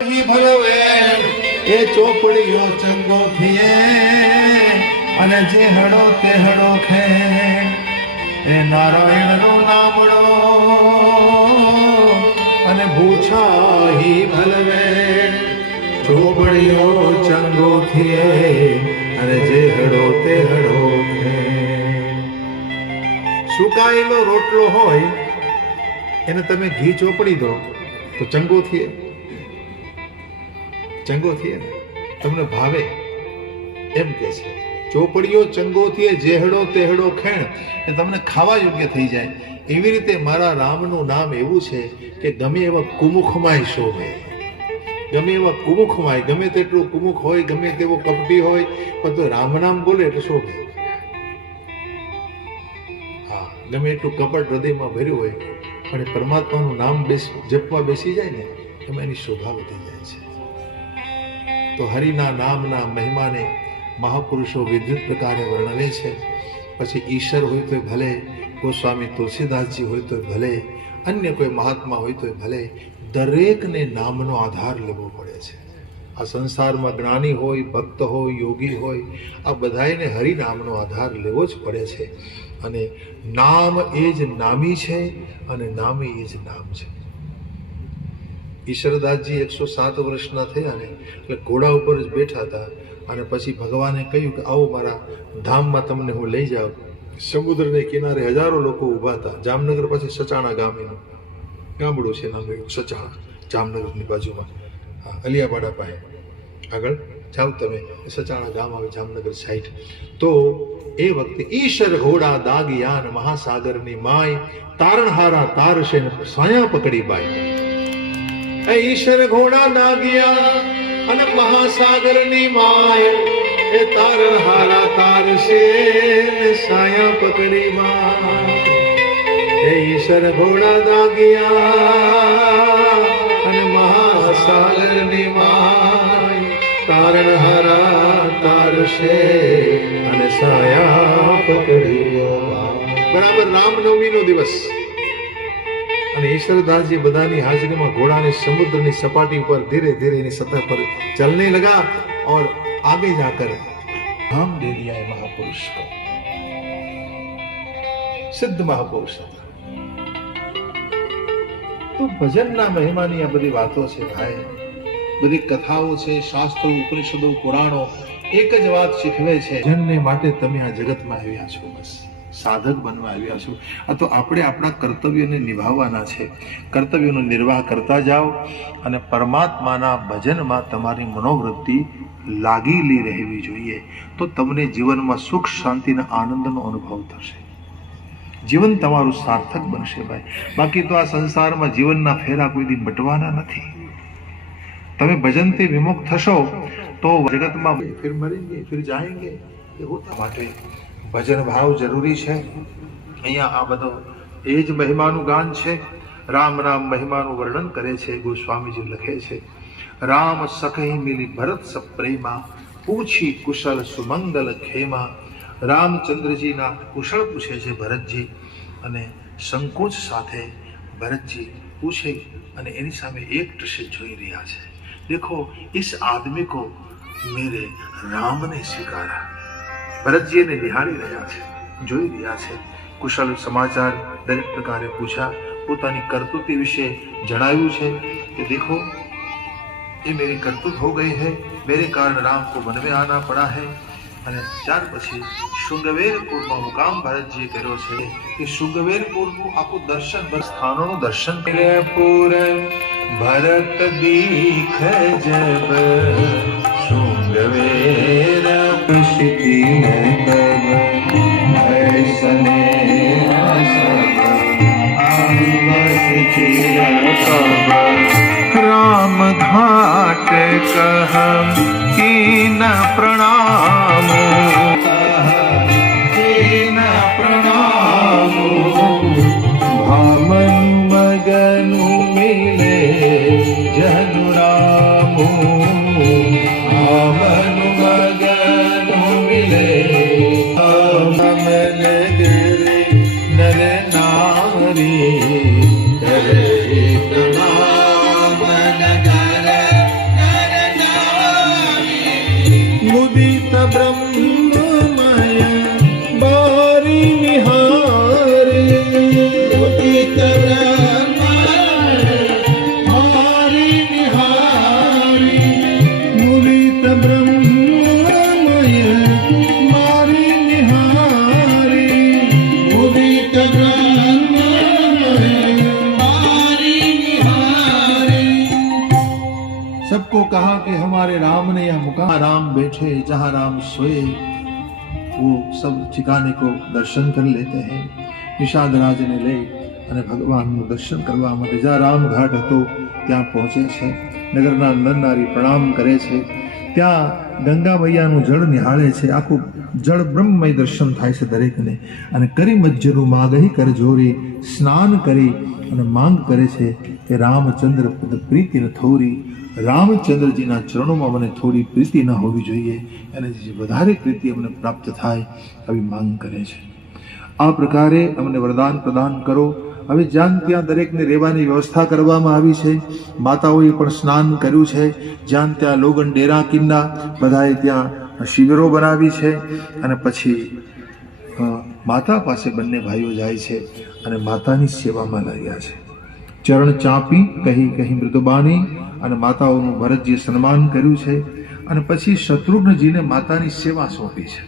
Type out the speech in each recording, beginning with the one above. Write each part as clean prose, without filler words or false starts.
ભલવે એ ચોપડીઓ ચંગો થીએ અને જે હડો તે હડો ખે એ નારાયણ નો નામડો અને ભૂછાહી ભલવે ચોપડીઓ ચંગો થીએ અને જે હડો તે હડો ખે. સુકાયેલો રોટલો હોય એને તમે ઘી ચોપડી દો તો ચંગો થઈએ, ચંગો થઈએ ને, તમને ભાવે એમ કે છે. ચોપડીઓ ચંગો થઈએ જેહડો તેહડો ખેણ એ તમને ખાવા યોગ્ય થઈ જાય. એવી રીતે મારા રામનું નામ એવું છે કે ગમે એવા કુમુખમાંય શોભે, ગમે એવા કુમુખમાંય, ગમે તેટલું કુમુખ હોય, ગમે તેવો કપટી હોય, પણ તો રામ નામ બોલે એટલે શોભે. હા, ગમે એટલું કપટ હૃદયમાં ભર્યું હોય પણ એ પરમાત્માનું નામ જપવા બેસી જાય ને એમાં એની શોભા વધી જાય છે. તો હરિના નામના મહિમાને મહાપુરુષો વિદ્યુત પ્રકારે વર્ણવે છે. પછી ઈશ્વર હોય તો ભલે, ગોસ્વામી તુલસીદાસજી હોય તો ભલે, અન્ય કોઈ મહાત્મા હોય તો ભલે, દરેકને નામનો આધાર લેવો પડે છે. આ સંસારમાં જ્ઞાની હોય, ભક્ત હોય, યોગી હોય, આ બધાને હરિનામનો આધાર લેવો જ પડે છે. અને નામ એ જ નામી છે અને નામી એ જ નામ છે. ઈશ્વરદાસજી 107 વર્ષના થયા ને એટલે ઘોડા ઉપર જ બેઠા હતા અને પછી ભગવાને કહ્યું કે આવો મારા ધામમાં તમને હું લઈ જાઉં. સમુદ્રને કિનારે હજારો લોકો ઊભા હતા. જામનગર પછી સચાણા ગામ એનું ગામડું છે, નામ એવું સચાણા, જામનગરની બાજુમાં, અલિયાવાડા પાસે આગળ જાઓ તમે, સચાણા ગામ આવે જામનગર સાઈડ. તો એ વખતે ઈશ્વર ઘોડા દાગિયાન મહાસાગરની માય તારણહારા તારશે સાયા પકડી બાઈ. ઈશ્વર ઘોડા નાગિયા અને મહાસાગરની માય એ તારણહારા તારશે સાયા પકડી માય. એ ઈશ્વર ઘોડા નાગિયા અને મહાસાગરની માય તારણહારા તારશે અને સાયા પકડી. બરાબર રામનવમીનો દિવસ અને ઈશ્વરદાસજી બધાની હાજરીમાં ઘोड़ाने समुद्र की सपाटी पर धीरे धीरे इन्हें सतह पर चलने लगा और आगे जाकर नाम दे दिया है महापुरुष को. सिद्ध महापुरुष था. तो भजन ना महिमा ની આ બધી વાતો છે ભાઈ, બધી કથાઓ છે, શાસ્ત્રો, ઉપનિષદો, પુરાણો એક જ વાત શીખવે છે, જનને માટે તમે આ જગતમાં આવ્યા છો, બસ સાધક બનવા આવ્યા છો. આ તો આપણે આપણા કર્તવ્યોને નિભાવવાના છે. કર્તવ્યોનો નિર્વાહ કરતા જાઓ અને પરમાત્માના ભજનમાં તમારી મનોવૃત્તિ લાગેલી રહેવી જોઈએ. તો તમને જીવનમાં સુખ, શાંતિ અને આનંદનો અનુભવ થશે. જીવન તમારું સાર્થક બનશે ભાઈ. બાકી તો આ સંસારમાં જીવનના ફેરા કોઈ દી મટવાના નથી. તમે ભજનથી વિમુખ થશો તો જગતમાં ફિર મરેંગે ફિર જાએંગે. એ હોતા માટે ભજન ભાવ જરૂરી છે. અહીંયા આ બધો એ જ મહિમાનું ગાન છે. રામ નામ મહિમાનું વર્ણન કરે છે. ગોસ્વામીજી લખે છે, રામ સખઈ મિલી ભરત સપ્રેમા, પૂછી કુશળ સુમંગલ ખેમા. રામચંદ્રજીના કુશળ પૂછે છે ભરતજી અને સંકોચ સાથે ભરતજી પૂછે અને એની સામે એક દ્રશ્ય જોઈ રહ્યા છે. દેખો ઇસ આદમી કો મેરે રામ ને સ્વીકારા. ભરતજી એને નિહાળી રહ્યા છે, જોઈ રહ્યા છે. કુશળ સમાચાર દરેક પ્રકારે પૂછ્યા, પોતાની કરતૂતી વિશે જણાવ્યું છે કે દેખો ये मेरी करतूत हो गई है, मेरे कारण राम को वन में आना पड़ा है. અને ત્યાર પછી શૃંગવેરપુરમાં મુકામ ભરતજીએ કર્યો છે કે શૃંગવેરપુરનું આખું દર્શન, સ્થાનોનું દર્શન પૂર ભરત દીખ જબ શૃંગવેર ક્ષિતિ राम घाट कह कीन प्रणाम, कीन प्रणाम. भामन मगनु मिले जनु रामु, भामन मगनु मिले नर नारी. सबको कहा कि हमारे राम ने यह मुकाम, राम बैठे जहां राम सोए, वो सब ठिकाने को दर्शन कर लेते हैं। નિષાદરાજ ને લઈ અને ભગવાનનું દર્શન કરવા માટે જ્યાં રામઘાટ હતો ત્યાં પહોંચે છે। નગરના નર નારી પ્રણામ કરે છે, ત્યાં ગંગા મૈયાનું જળ નિહાળે છે, આખું જળ બ્રહ્મમય દર્શન થાય છે દરેકને। અને કરી મજ્જનું માગહી કર જોરી, સ્નાન કરી અને માંગ કરે છે કે રામચંદ્ર પદ પ્રીતિ ન થોરી, રામચંદ્રજીના ચરણોમાં મને થોડી પ્રીતિ ન હોવી જોઈએ, અને જે વધારે પ્રીતિ અમને પ્રાપ્ત થાય આવી માંગ કરે છે। આ પ્રકારે અમને વરદાન પ્રદાન કરો। હવે જ્યાં ત્યાં દરેકને રહેવાની વ્યવસ્થા કરવામાં આવી છે। માતાઓએ પણ સ્નાન કર્યું છે, જ્યાં ત્યાં લોગન ડેરા કિન્ના બધાએ ત્યાં શિબિરો બનાવી છે। અને પછી માતા પાસે બંને ભાઈઓ જાય છે અને માતાની સેવામાં લાગ્યા છે। ચરણ ચાંપી કહી કહી મૃદુબાની, અને માતાઓનું ભરતજીએ સન્માન કર્યું છે। અને પછી શત્રુઘ્નજીને માતાની સેવા સોંપી છે।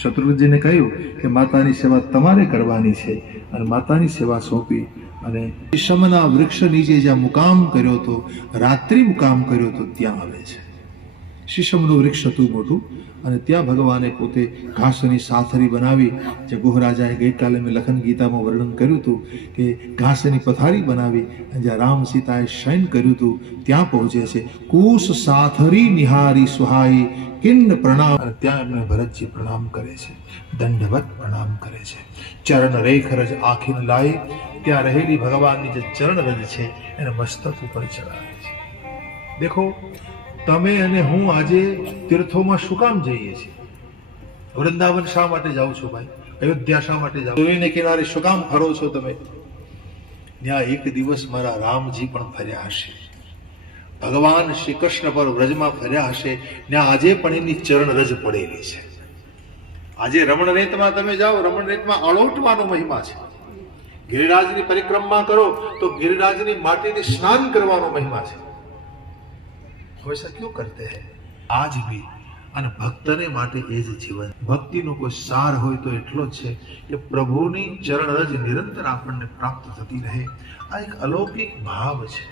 શત્રુઘ્નજીને કહ્યું કે માતાની સેવા તમારે કરવાની છે, અને માતાની સેવા સોંપી અને શમના વૃક્ષ નીચે જ્યાં મુકામ કર્યો હતો, રાત્રિ મુકામ કર્યો હતો, ત્યાં આવે છે। શીશમનું વૃક્ષ હતું મોટું, અને ત્યાં ભગવાને પોતે ઘાસની સાથરી બનાવી, જે ગોહરાજાએ ગઈકાલે મેં લખન ગીતામાં વર્ણન કર્યું હતું કે ઘાસની પથારી બનાવી અને જ્યાં રામ સીતાએ શયન કર્યું હતું ત્યાં પહોંચે છે। કુશ સાથરી નિહારી સુહાઈ કિન્ન પ્રણામ, અને ત્યાં એમને ભરતજી પ્રણામ કરે છે, દંડવત પ્રણામ કરે છે। ચરણ રેખ રજ આખીને લાઈ, ત્યાં રહેલી ભગવાનની જે ચરણ રજ છે એને મસ્તક ઉપર ચડાવે છે। દેખો, તમે અને હું આજે તીર્થોમાં શું કામ જઈએ છીએ? વૃંદાવન શા માટે જાઓ છો ભાઈ? અયોધ્યા શા માટે જાઓ? સૂર્યને કિનારે શું કામ ફરો છો તમે? ત્યાં એક દિવસ મારા રામજી પણ ફર્યા હશે, ભગવાન શ્રી કૃષ્ણ પર વ્રજમાં ફર્યા હશે, ત્યાં આજે પણ એની ચરણ રજ પડેલી છે। આજે રમણરેતમાં તમે જાઓ, રમણરેતમાં અળોટવાનો મહિમા છે। ગિરિરાજની પરિક્રમા કરો તો ગિરિરાજની માટીથી સ્નાન કરવાનો મહિમા છે। वैसा क्यों करते हैं आज भी? અને ભક્તને માટે એ જ જીવન। ભક્તિનો કોઈ સાર હોય તો એટલો જ છે કે પ્રભુની ચરણ રજ નિરંતર આપણને પ્રાપ્ત થતી રહે। આ એક અલૌકિક ભાવ છે,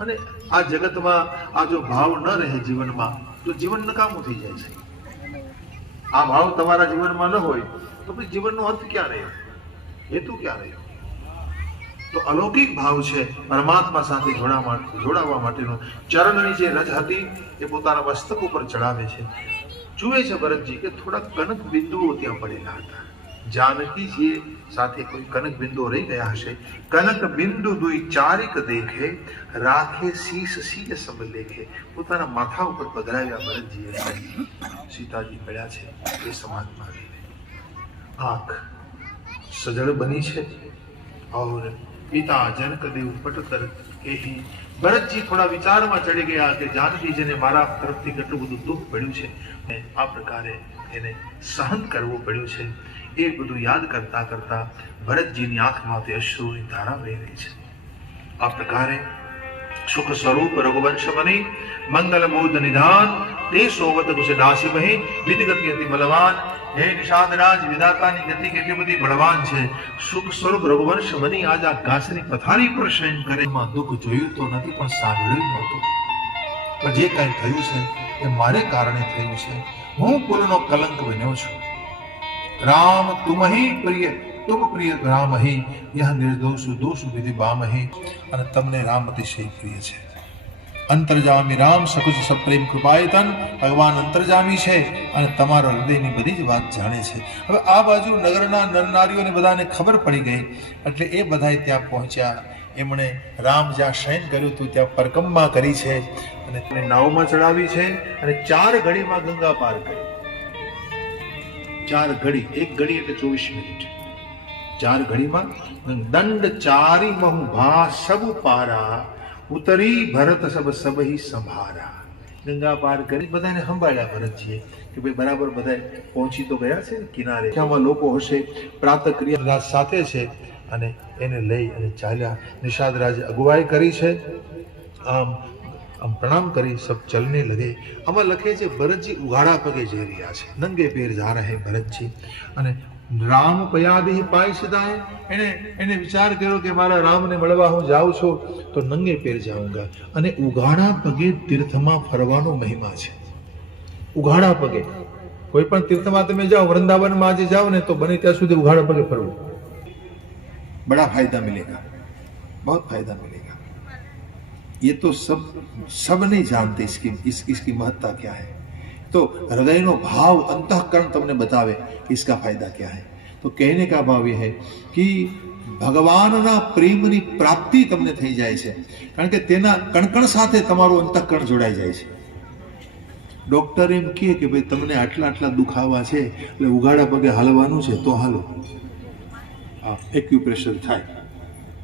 અને આ જગતમાં આ જો ભાવ ન રહે જીવનમાં તો જીવન નકામું થઈ જાય છે। આ ભાવ તમારા જીવનમાં ન હોય તો પછી જીવનનો અર્થ ક્યાં રહ્યો, હેતુ ક્યાં રહ્યો? તો અલૌકિક ભાવ છે પરમાત્મા સાથે જોડાવા માટેનો। ચરણની જે રજ હતી એ પોતાના મસ્તક ઉપર ચડાવે છે। જુએ છે ભરતજી કે થોડા કનક બિંદુઓ ત્યાં પડેલા હતા। જાનકીજી સાથે કોઈ કનક બિંદુઓ રહી ગયા હશે। કનક બિંદુ દુઈ ચારિક દેખે, રાખે શીશ શીય સબ લેખે, પોતાના માથા ઉપર પધરાવ્યા ભરતજીએ। સીતાજી પડ્યા છે એ સમાજમાં રહીને, આંખ સજળ બની છે। और पिता जनक देव पटतर केही, ભરતજી થોડા વિચારમાં ચડી ગયા કે જાનકીજીને મારા તરફથી કેટલું બધું દુઃખ પડ્યું છે, અને આ પ્રકારે એને સહન કરવું પડ્યું છે। એ બધું યાદ કરતા કરતા ભરતજીની આંખમાંથી અશ્રુની ધારા વહી રહી છે। આ પ્રકારે સુખ સ્વરૂપ રઘુવંશ બની મંગલ મોદ નિધાન તે સોવત કુશ દાસી વહી વિદગતિ અતિ બલવાન। હે નિષાદરાજ, વિધાતાની ગતિ કેટલી બધી બળવાન છે। સુખ સ્વરૂપ રઘુવંશ બની આજ આ ઘાસની પથારી પર શયન કરે। એમાં દુઃખ જોયું તો નથી પણ સાંભળ્યું નહોતું, પણ જે કંઈ થયું છે એ મારે કારણે થયું છે। હું કુલનો કલંક બન્યો છું। રામ તુમ હી પ્રિય, તુમ પ્રિય રામ હી, યહ નિર્દોષ દોષ વિધિ બામ હી। અને તમને રામ અતિશય પ્રિય છે। અંતરજામી રામ સકુચ સપ્રેમ કૃપાયતન, ભગવાન અંતરજામી છે અને તમારા હૃદયની બધી જ વાત જાણે છે। હવે આ બાજુ નગરના નરનારીઓને બધાને ખબર પડી ગઈ, એટલે એ બધાએ ત્યાં પહોંચ્યા। એમણે રામ જ્યાં શયન કર્યું હતું ત્યાં પરિક્રમા કરી છે, અને તેને નાવમાં ચડાવી છે, અને 4 ઘડીમાં ગંગા પાર કરી। 4 ઘડી, 1 ઘડી એટલે 24 મિનિટ। 4 ઘડીમાં દંડ ચારી મહુ ભા સબ પારા, ઉતરી ભરત સબ સબહી સંભારા। ગંગા પાર કરી બધાને સંભાળ્યા ભરતજીએ કે ભાઈ બરાબર બધા પહોંચી તો ગયા છે ને કિનારે। આમાં લોકો હશે, પ્રાતઃ ક્રિયા સાથે છે, અને એને લઈ અને ચાલ્યા। નિષાદરાજે અગુવાઈ કરી છે। આમ પ્રણામ કરી સબ ચલને લગે। આમાં લખે છે ભરતજી ઉઘાડા પગે જઈ રહ્યા છે, નંગે પેર જા રહે ભરતજી, અને રામ પયાદી પાય સિધાય. એને વિચાર કર્યો કે મારા રામને મળવા હું જાઉં છું તો નંગે પેર જાઉંગા. અને ઉઘાડા પગે તીર્થમાં ફરવાનો મહિમા છે. ઉઘાડા પગે કોઈ પણ તીર્થમાં તમે જાઓ, વૃંદાવનમાં આજે જાઓ ને તો બને ત્યાં સુધી ઉઘાડા પગે ફરવું. बड़ा फायदा मिलेगा, बहुत फायदा मिलेगा. ये तो सब नहीं जानते इसकी महत्ता क्या है. तो हृदय नो भाव अंतःकरण तुमने बतावे कि इसका फायदा क्या है. तो कहने का भाव यह है कि ભગવાનના પ્રેમની પ્રાપ્તિ તમને થઈ જાય છે, કારણ કે તેના કણકણ સાથે તમારું અંતઃકરણ જોડાઈ જાય છે. ડોક્ટર એમ કહે કે ભાઈ તમને આટલા આટલા દુખાવા છે એટલે ઉઘાડા પગે હાલવાનું છે તો હાલો. એક્યુપ્રેશર થાય,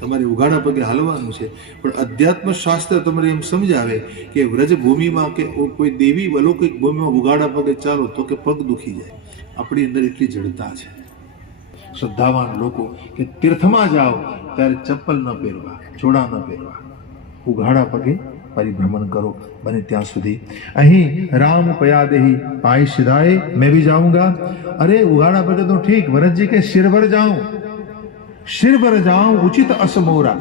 તમારે ઉઘાડા પગે હાલવાનું છે. પણ અધ્યાત્મ શાસ્ત્ર તમને એમ સમજાવે કે વ્રજ ભૂમિમાં કે કોઈ દેવી અલૌકિક ભૂમિમાં ઉઘાડા પગે ચાલો તો કે પગ દુખી જાય. આપણી અંદર એટલી જડતા છે. શ્રદ્ધાવાન લોકો કે તીર્થમાં જાઓ ત્યારે ચપ્પલ ન પહેરવા, જોડા ન પહેરવા, ઉઘાડા પગે પરિભ્રમણ કરો બને ત્યાં સુધી. અહીં રામ પયાદેહી પાય સિધાए, मैं भी जाऊंगा. अरे उघाड़ा पगे तो ठीक, भरत जी के सिर पर जाऊं, सिर पर जाऊं उचित असमोरा.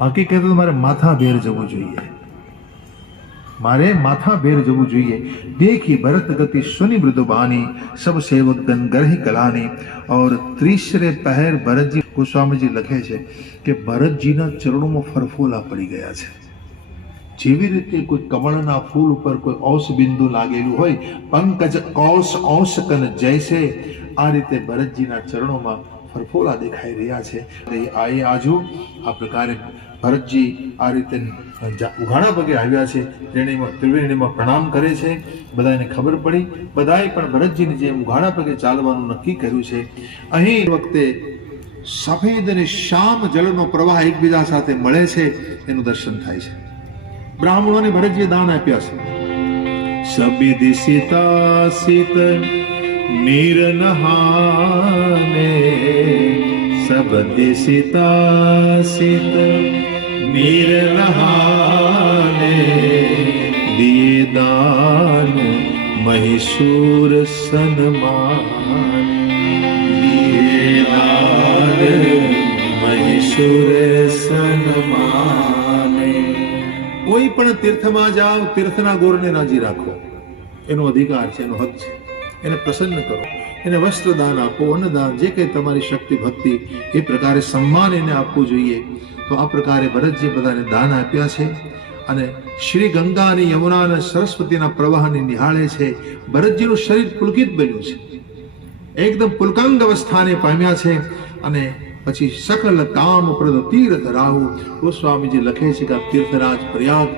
હકીકત તો મારે માથા ભેર જવું જોઈએ, મારે માથા ભેર જવું જોઈએ. देखी भरत गति सुनि मृदुबानी, सब सेवक गण गरहि कलानी. और ત્રીસરે પહેર ભરતજી ગોસ્વામીજી લખે છે કે ભરતજીના ચરણોમાં ફરફોલા પડી ગયા છે. જેવી રીતે કોઈ કમળના ફૂલ ઉપર કોઈ ઔષ બિંદુ લાગેલું હોય, પંકજ કૌશ ઔષકન જૈસે, આ રીતે ભરતજીના ચરણોમાં ફરફોલા દેખાઈ રહ્યા છે. આજુ આ પ્રકારે ભરતજી આ રીતે ઉઘાડા પગે આવ્યા છે. ત્રિવેણીમાં પ્રણામ કરે છે. બધાને ખબર પડી, બધાએ પણ ભરતજીની જેમ ઉઘાડા પગે ચાલવાનું નક્કી કર્યું છે. અહીં વખતે સફેદ અને શ્યામ જળનો પ્રવાહ એકબીજા સાથે મળે છે, એનું દર્શન થાય છે. બ્રાહ્મણોને ભરતજીએ દાન આપ્યા છે. સબિધ સીતા સીત નીર નહાને, સબદ સીતા સીત નીર નહાને, દિએ દાન મહિષૂર સન્માન, દિએ દાન મહિષૂર સન્માન. કોઈ પણ તીર્થમાં જાઓ, તીર્થના ગોરને રાજી રાખો, એનો અધિકાર છે, એનો હક છે. એને પ્રસન્ન કરો, એને વસ્ત્રદાન આપો, અન્નદાન, જે કંઈ તમારી શક્તિ ભક્તિ એ પ્રકારે સન્માન એને આપવું જોઈએ. તો આ પ્રકારે ભરતજી બધાને દાન આપ્યા છે. અને શ્રી ગંગા અને યમુના અને સરસ્વતીના પ્રવાહને નિહાળે છે. ભરતજીનું શરીર પુલકિત બન્યું છે, એકદમ પુલકાંગ અવસ્થાને પામ્યા છે. અને પછી સકલ કામ પ્રદ તીર્થ રાહુ. ગોસ્વામીજી લખે છે કે આ તીર્થરાજ પ્રયાગ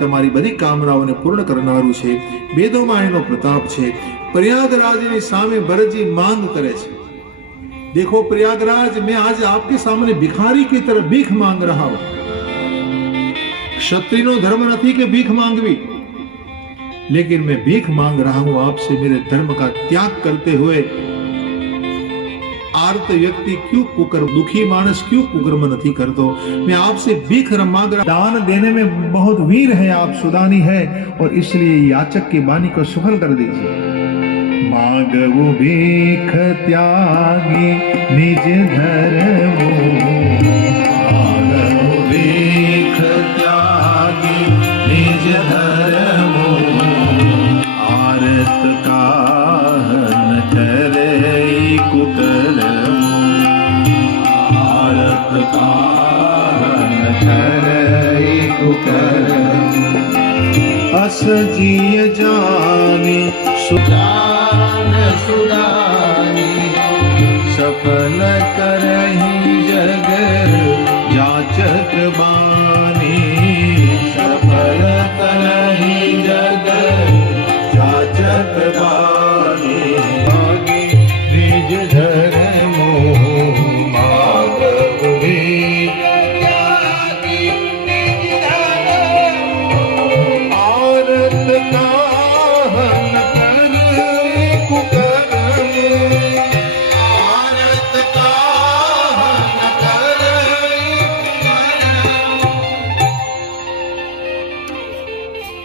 તમારી બધી કામનાઓને પૂર્ણ કરનારું છે. વેદોમાં એનો પ્રતાપ છે. प्रयागराज सामने भरतजी मांग करे छे, देखो प्रयागराज मैं आज आपके सामने भिखारी की तरह भीख मांग रहा हूं. क्षत्रिय नो धर्म नहीं कि भीख मांगवी, लेकिन मैं भीख मांग रहा हूं आपसे, मेरे धर्म का त्याग करते हुए. आर्त व्यक्ति क्यों कुकर्म, दुखी मानस क्यों कुकर्म नहीं करतो. मैं आपसे भीख मांग रहा. दान देने में बहुत वीर है आप, सुदानी है, और इसलिए याचक की वाणी को सफल कर दीजिए. मांगवु भीख त्यागी निज धर्मो, मांगवु भीख त्यागी निज धर्मो, आरत काहन करे कुकर्मो, आरत काहन करे कुकर्मो. असजिय जानी सुजान सुदानी, सफल करहि जग जाचक बानी, सफल करहि जग जाचक बानी. निज धर्मो मागवु भीख त्यागी निज धर्मो, आरत काहन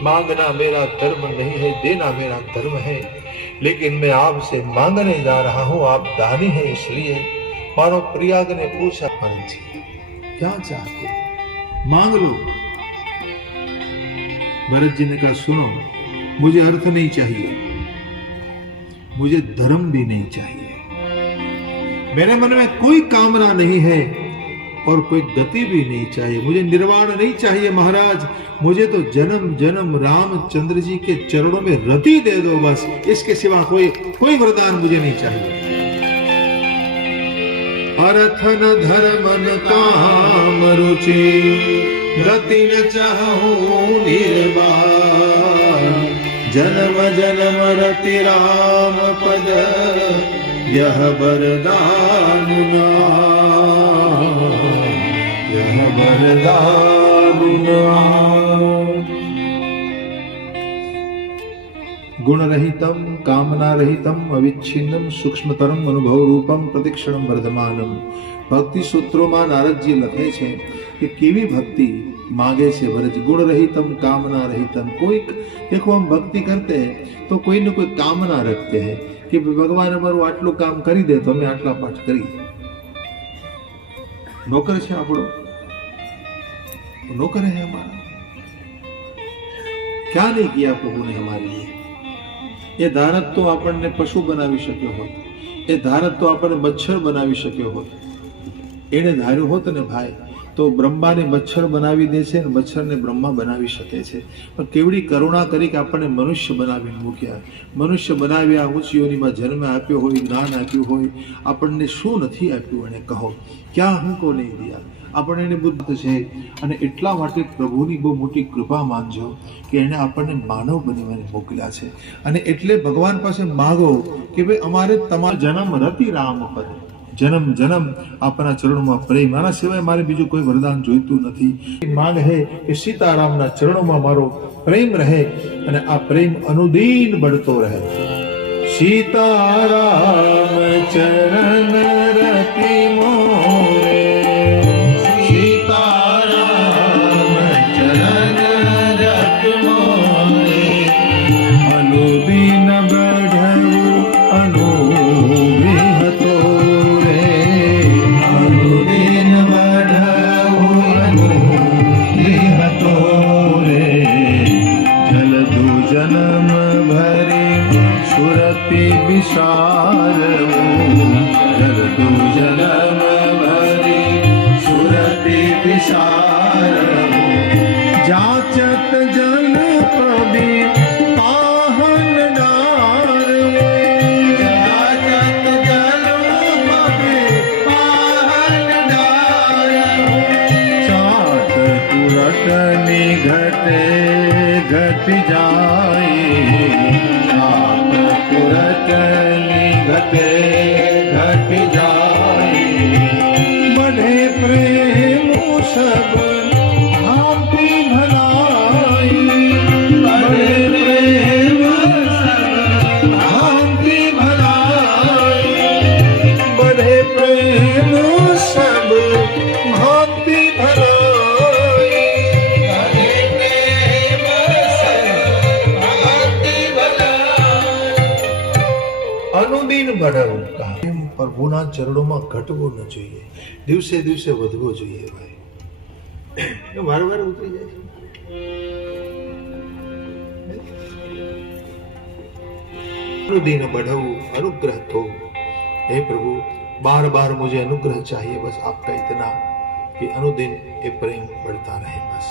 मांगना मेरा धर्म नहीं है, देना मेरा धर्म है. लेकिन मैं आपसे मांगने जा रहा हूं, आप दानी हैं इसलिए। मानो प्रयाग ने पूछा, जी क्या चाहते हो, मांग लो। भरत जी ने कहा, सुनो, मुझे अर्थ नहीं चाहिए, मुझे धर्म भी नहीं चाहिए, मेरे मन में कोई कामना नहीं है और कोई गति भी नहीं चाहिए, मुझे निर्वाण नहीं चाहिए महाराज, मुझे तो जन्म जन्म रामचंद्र जी के चरणों में रति दे दो बस, इसके सिवा कोई वरदान मुझे नहीं चाहिए। अर्थ न धर्म न काम रुचि, गति न चाहूं निर्वाण, जन्म जन्म रति राम पद, यह वरदान यह वरदान। गुण रहितम कामना रहितम अविच्छिन्नम सूक्ष्मतरम अनुभव रूपम प्रतिक्षणम वर्धमानम। भक्ति सूत्रों नारद जी लखे छे कि केवी भक्ति मांगे छे भरत। गुण रहितम कामना रहितम। कोई देखो हम भक्ति करते हैं तो कोई न कोई कामना रखते हैं कि भगवान अमरु आटलू काम करी दे तो अमे आटला पाठ करी। नौकर छे आपणो, नौकर है हमारा। क्या नहीं किया प्रभु ने हमारे लिए। ये धारक तो આપણને પશુ બનાવી શક્યો હોત, એ ધારક તો આપણને મચ્છર બનાવી શક્યો હોત। એને ધાર્યું હોત ને ભાઈ તો બ્રહ્માને મચ્છર બનાવી દે છે ને મચ્છરને બ્રહ્મા બનાવી શકે છે। પણ કેવડી કરુણા કરી કે આપણને મનુષ્ય બનાવીને મૂક્યા। મનુષ્ય બનાવ્યા, ઊંચ યોનિમાં જન્મ આપ્યો હોય, જ્ઞાન આપ્યું હોય, આપણને શું નથી આપ્યું એને કહો? ક્યાં हमको नहीं दिया? આપણને એને બુદ્ધ છે અને એટલા માટે પ્રભુની બહુ મોટી કૃપા માનજો કે એને આપણને માનવ બનીને મોકલ્યા છે। અને એટલે ભગવાન પાસે માગો કે ભાઈ અમારે તમારો જન્મ રતિ રામ પદ, જન્મ જન્મ આપણા ચરણોમાં પ્રેમ, આના સિવાય મારે બીજું કોઈ વરદાન જોઈતું નથી। માંગ હે કે સીતારામના ચરણોમાં મારો પ્રેમ રહે અને આ પ્રેમ અનુદીન બળતો રહે। સીતારામ ચરણ રતિ મોરે, जाचत जन कवि पाहन डार, जाचत जन कवि पाहन डार, चाट तुरत निघटे घट जाए, चाट तुरत निघटे घट जाए। बढ़े प्रेम सब પ્રભુના ચરણોમાં ઘટવું ન જોઈએ, દિવસે દિવસે વધવો જોઈએ ભાઈ। વાર વાર ઉતરી જાય છે। अनुदीन बढ़ाओ अनुग्रह तो, हे प्रभु बार बार मुझे अनुग्रह चाहिए, बस आपका इतना कि अनुदिन ये प्रेम बढ़ता रहे, बस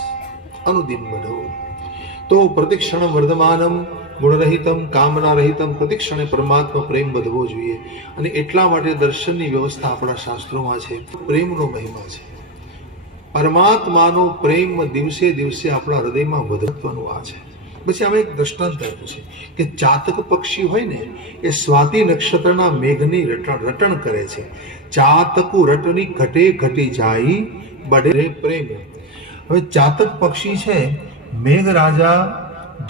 अनुदिन बढ़ाओ। तो प्रतिक्षण वर्धमानम गुणरहितम कामना रहितम, प्रतिक्षणे परमात्मा प्रेम વધવો જોઈએ। અને એટલા માટે દર્શનની વ્યવસ્થા આપણા શાસ્ત્રોમાં છે। પ્રેમનો મહિમા છે, પરમાત્માનો પ્રેમ દિવસે દિવસે આપણા હૃદયમાં વધવાનું આ છે। પછી આમાં એક દ્રષ્ટાંત આપ્યું છે કે ચાતક પક્ષી હોય ને એ સ્વાતિ નક્ષત્રના મેઘની રટણ કરે છે। ચાતકુ રટની ઘટે ઘટી જાય બઢે પ્રેમ। હવે ચાતક પક્ષી છે, મેઘરાજા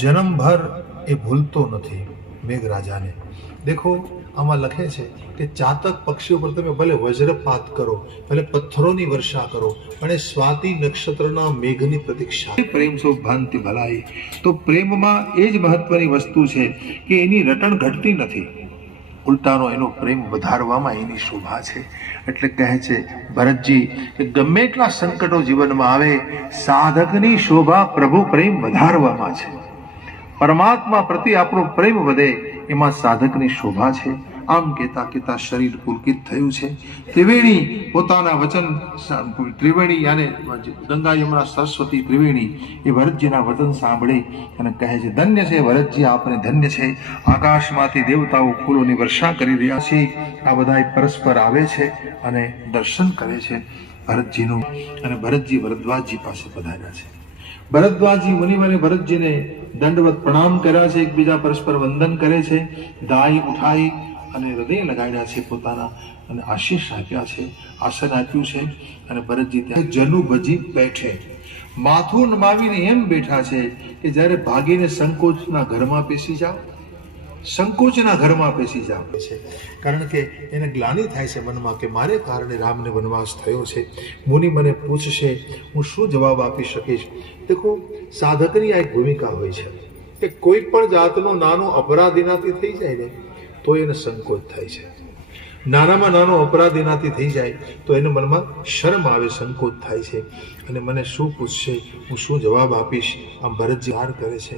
જન્મભર એ ભૂલતો નથી મેઘરાજાને। देखो આમાં લખે છે કે ચાતક પક્ષીઓ પર તમે ભલે વજ્રપાત કરો, ભલે પથ્થરોની વર્ષા કરો, અને સ્વાતિ નક્ષત્રના મેઘની પ્રતીક્ષા. પ્રેમ સો ભાંતિ ભલાઈ. તો પ્રેમમાં એ જ મહત્વની વસ્તુ છે કે એની રટણ ઘટતી નથી, ઉલટાનો એનો પ્રેમ વધારવામાં એની શોભા છે. એટલે કહે છે ભરતજી કે ગમે એટલા સંકટો જીવનમાં આવે, સાધકની શોભા પ્રભુ પ્રેમ વધારવામાં છે. પરમાત્મા પ્રતિ આપણો પ્રેમ વધે એમાં સાધકની શોભા છે. આમ કહેતા કહેતા શરીર પુલકિત થયું છે. ત્રિવેણી પોતાના વચન, ત્રિવેણી યાને ગંગા યમુના સરસ્વતી ત્રિવેણી એ ભરતજીના વચન સાંભળી અને કહે છે ધન્ય છે ભરતજી, આપને ધન્ય છે. આકાશમાંથી દેવતાઓ ફૂલોની વર્ષા કરી રહ્યા છે. આ બધા પરસ્પર આવે છે અને દર્શન કરે છે ભરતજીનું. અને ભરતજી ભરદ્વાજજી પાસે પધાર્યા છે. ભરદ્વાજી મુનિવરે ભરતજીને દંડવત પ્રણામ કર્યા છે, એકબીજા પરસ્પર વંદન કરે છે, દાઈ ઉઠાઈ અને હૃદય લગાડ્યા છે પોતાના, અને આશીષ આપ્યા છે, આસન આપ્યું છે. અને ભરતજી ત્યાં જનુ ભજી બેઠે, માથું નમાવીને એમ બેઠા છે કે જ્યારે ભાગીને સંકોચના ઘરમાં પેસી જાઓ, સંકોચના ઘરમાં પેસી જાવ છે. કારણ કે એને ગ્લાનિ થાય છે મનમાં કે મારે કારણે રામને વનવાસ થયો છે. મુનિ મને પૂછશે, હું શું જવાબ આપી શકીશ? દેખો, સાધકની આ એક ભૂમિકા હોય છે કે કોઈ પણ જાતનું નાનું અપરાધ એનાથી થઈ જાય ને તો એને સંકોચ થાય છે. નાનામાં નાનો અપરાધ એનાથી થઈ જાય તો એને મનમાં શરમ આવે, સંકોચ થાય છે. અને મને શું પૂછશે, હું શું જવાબ આપીશ? આમ ભરતજી હાર કરે છે.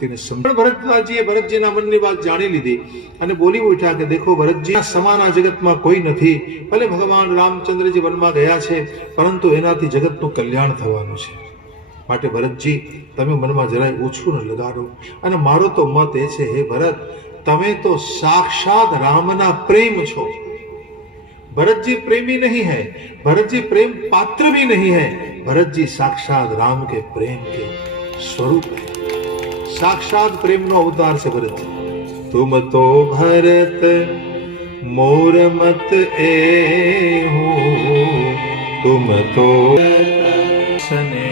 તેને સમજણ ભરતજીએ ભરતજીના મનની વાત જાણી લીધી અને બોલી ઉઠ્યા કે દેખો ભરતજી, સમાન આ જગતમાં કોઈ નથી. ભલે ભગવાન રામચંદ્રજી વનમાં ગયા છે, પરંતુ એનાથી જગતનું કલ્યાણ થવાનું છે. માટે ભરતજી તમે મનમાં જરાય ઓછું ન લગાડો. અને મારો તો મત એ છે, હે ભરત, તમે તો સાક્ષાત રામના પ્રેમ છો. भरत जी प्रेमी नहीं है, भरत जी प्रेम पात्र भी नहीं है, भरत जी साक्षात राम के प्रेम के स्वरूप है. साक्षात प्रेम नो अवतार से भरत जी. तुम तो भरत मोर मत ए हो, तुम तो सने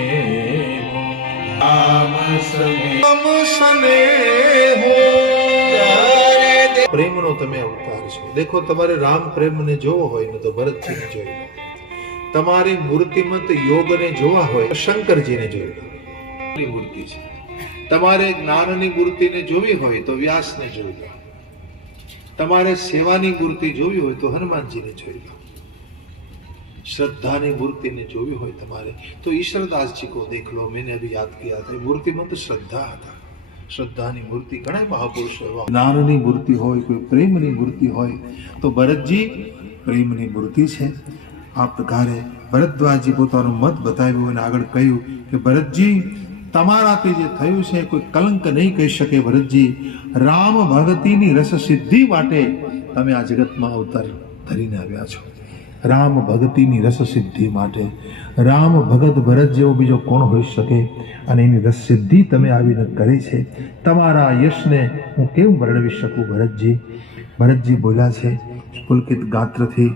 राम सने हो. પ્રેમનો તમે અવતાર છો. દેખો, તમારે રામ પ્રેમને જોવો હોય ને તો ભરતજીને જોઈ લો. તમારી મૂર્તિમંત યોગને જોવા હોય તો શંકરજીને જોઈ લો, મૂર્તિ છે. તમારે જ્ઞાનની મૂર્તિને જોવી હોય તો વ્યાસને જોઈ લો. તમારે સેવાની મૂર્તિ જોવી હોય તો હનુમાનજીને જોઈ લો. श्रद्धा मूर्ति ने जो भी हो तुम्हारे तो ईश्वरदास जी को देख लो. मैंने अभी याद किया था, मूर्तिमंत श्रद्धा था. श्रद्धा मूर्ति घણા મહાપુરુષો એવા. જ્ઞાનની મૂર્તિ હોય, કોઈ પ્રેમની મૂર્તિ હોય તો ભરતજી પ્રેમની મૂર્તિ છે. આ પ્રકારે ભરદ્વાજજી પોતાનો મત બતાવ્યો અને આગળ કહ્યું કે ભરતજી, તમારાથી જે થયું છે કોઈ કલંક નહીં કહી શકે. ભરતજી, રામ ભક્તિની રસ સિદ્ધિ માટે તમે આ જગતમાં અવતાર ધરીને આવ્યા છો. રામ ભક્તિની રસ સિદ્ધિ માટે. રામ ભગત ભરત જેવો બીજો કોણ હોઈ શકે? અને એની રસ સિદ્ધિ તમે આવીને કરી છે. તમારા યશને હું કેમ વર્ણવી શકું ભરતજી? ભરતજી બોલ્યા છે પુલકિત ગાત્રથી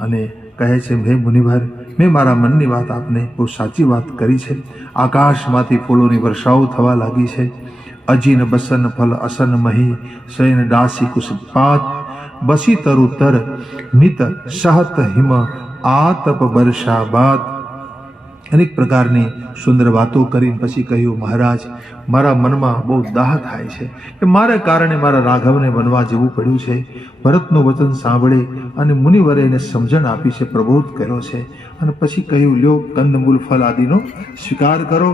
અને કહે છે, હે મુનિવર, મેં મારા મનની વાત આપને બહુ સાચી વાત કરી છે. આકાશમાંથી ફૂલોની વર્ષાઓ થવા લાગી છે. અજીન બસન ફલ અસન મહી શયન દાસી કુસપાત બસી તરુ તર મિત સહત હિમ આતપ વર્ષા બાદ. અનેક પ્રકારની સુંદર વાતો કરીને પછી કહ્યું, મહારાજ, મારા મનમાં બહુ દાહ થાય છે કે મારા કારણે મારા રાઘવને બનવા જવું પડ્યું છે. ભરતનું વચન સાંભળી અને મુનિવરે એને સમજણ આપી છે, પ્રબોધ કર્યો છે. અને પછી કહ્યું, લ્યો, કંદમૂળ ફલ આદિનો સ્વીકાર કરો.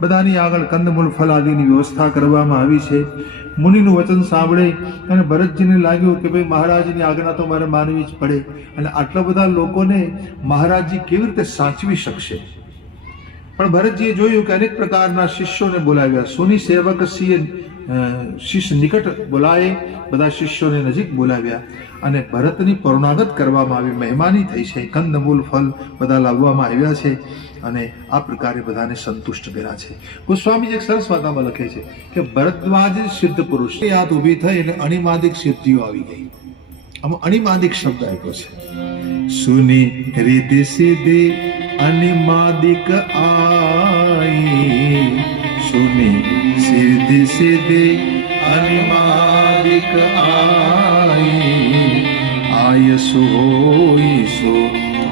બધાની આગળ કંદમૂળ ફલ આદિની વ્યવસ્થા કરવામાં આવી છે. મુનિનું વચન સાંભળે અને ભરતજીને લાગ્યું કે ભાઈ મહારાજની આજ્ઞા તો મારે માનવી જ પડે. અને આટલા બધા લોકોને મહારાજજી કેવી રીતે સાચવી શકશે? પણ ભરતજીએ જોયું કે અનેક પ્રકારના શિષ્યોને બોલાવ્યા. સોની સેવક શિષ્ય નિકટ બોલાય, બધા શિષ્યોને નજીક બોલાવ્યા અને ભરતની પરોણાગત કરવામાં આવી. મહેમાની થઈ છે, કંદમૂળ ફલ બધા લાવવામાં આવ્યા છે અને આ પ્રકારે બધાને સંતુષ્ટ કર્યા છે. ગોસ્વામીજી એક સરસ વાતામાં લખે છે કે ભરદ્વાજ સિદ્ધ પુરુષ યાદ ઊભી થઈ એટલે અણિમાદિક સિદ્ધિઓ આવી ગઈ. આમાં અણિમાદિક શબ્દ આપ્યો છે. સુની રીતિ સિદ્ધિ અણિમાદિક આઈ, સુની સિદ્ધિ સિદ્ધિ अनिमादिक आई आयसो होइसो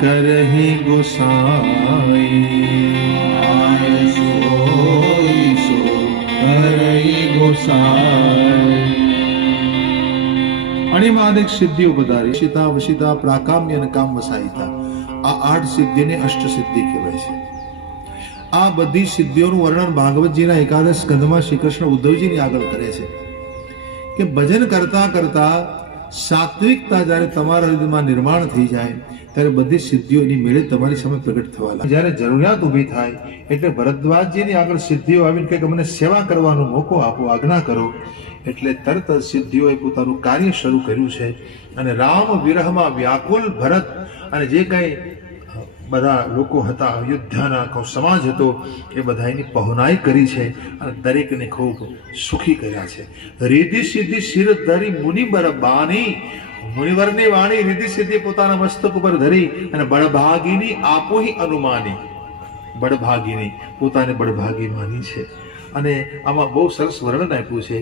करहि गोसाई आयसो होइसो करहि गोसाई अनिमादिक सिद्धिओ पधारी शीता वशिता प्राकाम्य અને કામ વસાયિતા આ 8 સિદ્ધિને અષ્ટ સિદ્ધિ કહેવાય છે। આ બધી સિદ્ધિઓનું વર્ણન ભાગવતજીના એકાદશ સ્કંધમાં શ્રી કૃષ્ણ ઉદ્ધવજીની આગળ કરે છે કે ભજન કરતા કરતા સાત્વિકતા જ્યારે તમારા હૃદયમાં નિર્માણ થઈ જાય ત્યારે બધી સિદ્ધિઓ એની મેળે તમારી સામે પ્રગટ થવા લાગે। જ્યારે જરૂરિયાત ઊભી થાય એટલે ભરદ્વાજજીની આગળ સિદ્ધિઓ આવીને કે મને સેવા કરવાનો મોકો આપો, આજ્ઞા કરો, એટલે તરત જ સિદ્ધિઓએ પોતાનું કાર્ય શરૂ કર્યું છે। અને રામ વિરહમાં વ્યાકુલ ભરત અને જે કંઈ બધા લોકો હતા, અયોધ્યાના આખો સમાજ હતો, એ બધાની પહોનાઈ કરી છે અને દરેકને ખૂબ સુખી કર્યા છે। રીધિ સિદ્ધિ શિર ધરી મુનિબર બાની, મુનિવરની વાણી રીધિ સિદ્ધિ પોતાના મસ્તક ઉપર ધરી અને બળભાગીની આપોહી અનુમાની, બળભાગીની પોતાને બળભાગી માની છે। અને આમાં બહુ સરસ વર્ણન આપ્યું છે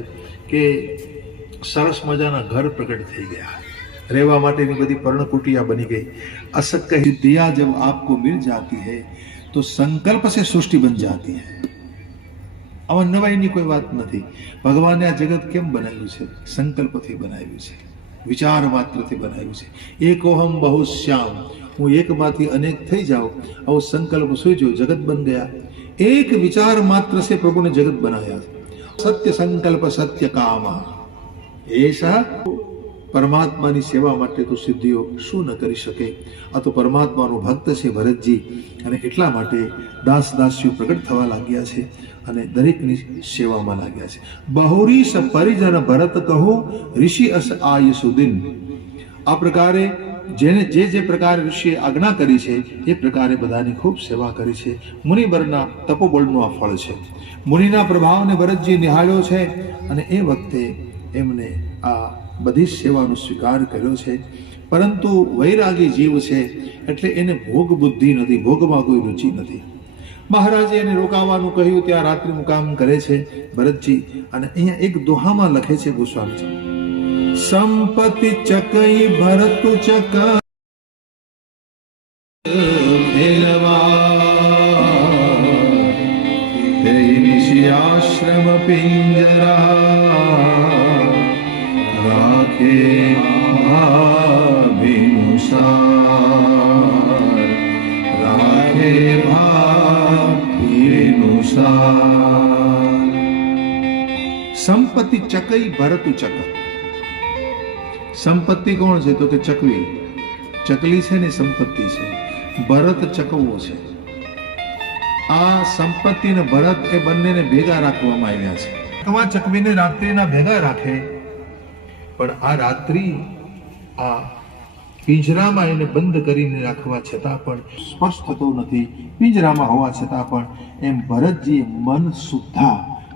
કે સરસ મજાના ઘર પ્રગટ થઈ ગયા, રહેવા માટેની બધી पर्णकुटिया बनी गई। असक कही दिया जब आपको मिल जाती है तो संकल्प से सृष्टि बन जाती है। आवा नवाईनी कोई बात नहीं। भगवाने आ जगत केम बनाव्યું છે? સંકલ્પથી બનાવ્યું છે, વિચાર માત્રથી બનાવ્યું છે। એકોહમ બહુશ્યામ, હું એકમાંથી અનેક થઈ જાઉં, આવો સંકલ્પ સોચ્યો, જગત બન ગયા। एक विचार मात्र से प्रभु ने जगत बनाया। सत्य संकल्प सत्य काम, ऐसा પરમાત્માની સેવા માટે તો સિદ્ધિઓ શું ન કરી શકે। આ તો પરમાત્માનો ભક્ત છે ભરતજી, અને એટલા માટે દાસ દાસીઓ પ્રગટ થવા લાગ્યા છે અને દરેકની સેવામાં લાગ્યા છે। બહુરીશ પરિજન ભરત કહો ઋષિ અસ આય સુદિન, આ પ્રકારે જેને જે પ્રકારે ઋષિએ આજ્ઞા કરી છે એ પ્રકારે બધાની ખૂબ સેવા કરી છે। મુનિવરના તપોબળનું આ ફળ છે। મુનિના પ્રભાવને ભરતજી નિહાળ્યો છે અને એ વખતે એમને આ બધી સેવાનો સ્વીકાર કર્યો છે। પરંતુ વૈરાગી જીવ છે એટલે એને ભોગ બુદ્ધિ નથી, ભોગમાં કોઈ રુચિ નથી। મહારાજે એને રોકાવાનું કહ્યું, ત્યાં રાત્રિ મુકામ કરે છે ભરતજી। અને અહીંયા એક દોહામાં લખે છે ગોસ્વામીજી, સંપત્તિ ચકઈ ભરત ચક આશ્રમ પિંજરા રાખે ભાભીનુસાર, રાખે ભાભીનુસાર। સંપત્તિ ચકઈ ભરત ચક, સંપત્તિ કોણ છે? તો કે ચકલી, ચકલી છે ને સંપત્તિ છે, ભરત ચકવો છે। આ સંપત્તિ ને ભરત એ બંનેને ભેગા રાખવામાં આવ્યા છે। ચકવા ચકવીને રાત્રિના ભેગા રાખે, પણ આ રાત્રિ આ પિંજરામાં એને બંધ કરીને રાખવા છતાં પણ સ્પર્શ થતો નથી। પિંજરામાં હોવા છતાં પણ એમ ભરતજીએ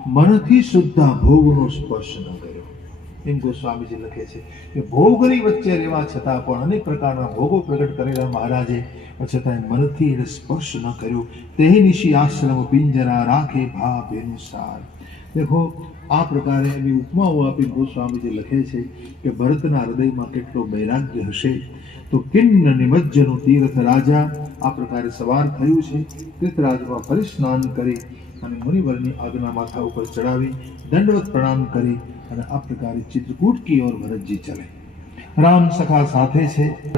મનથી સુદ્ધા ભોગનો સ્પર્શ ન કર્યો। એમ ગોસ્વામીજી લખે છે કે ભોગની વચ્ચે રહેવા છતાં પણ અનેક પ્રકારના ભોગો પ્રગટ કરેલા મહારાજે છતાં મનથી એને સ્પર્શ ન કર્યો। તે નિશી આશ્રમ પિંજરા રાખે ભાવ અનુસાર। દેખો આ પ્રકારે એની ઉપમાઓ આપી ગોસ્વામીજી લખે છે કે ભરતના હૃદયમાં કેટલો વૈરાગ્ય હશે। તો કિન્ન નિમજ્જનું તીર્થ રાજા આ પ્રકારે સવાર થયું છે। તીર્થરાજમાં પરિસ્નાન કરી અને મુનિવરની આજ્ઞા માથા ઉપર ચડાવી દંડવત પ્રણામ કરી અને આ પ્રકારે ચિત્રકૂટ કી ઓર ભરતજી ચલે। રામ સખા સાથે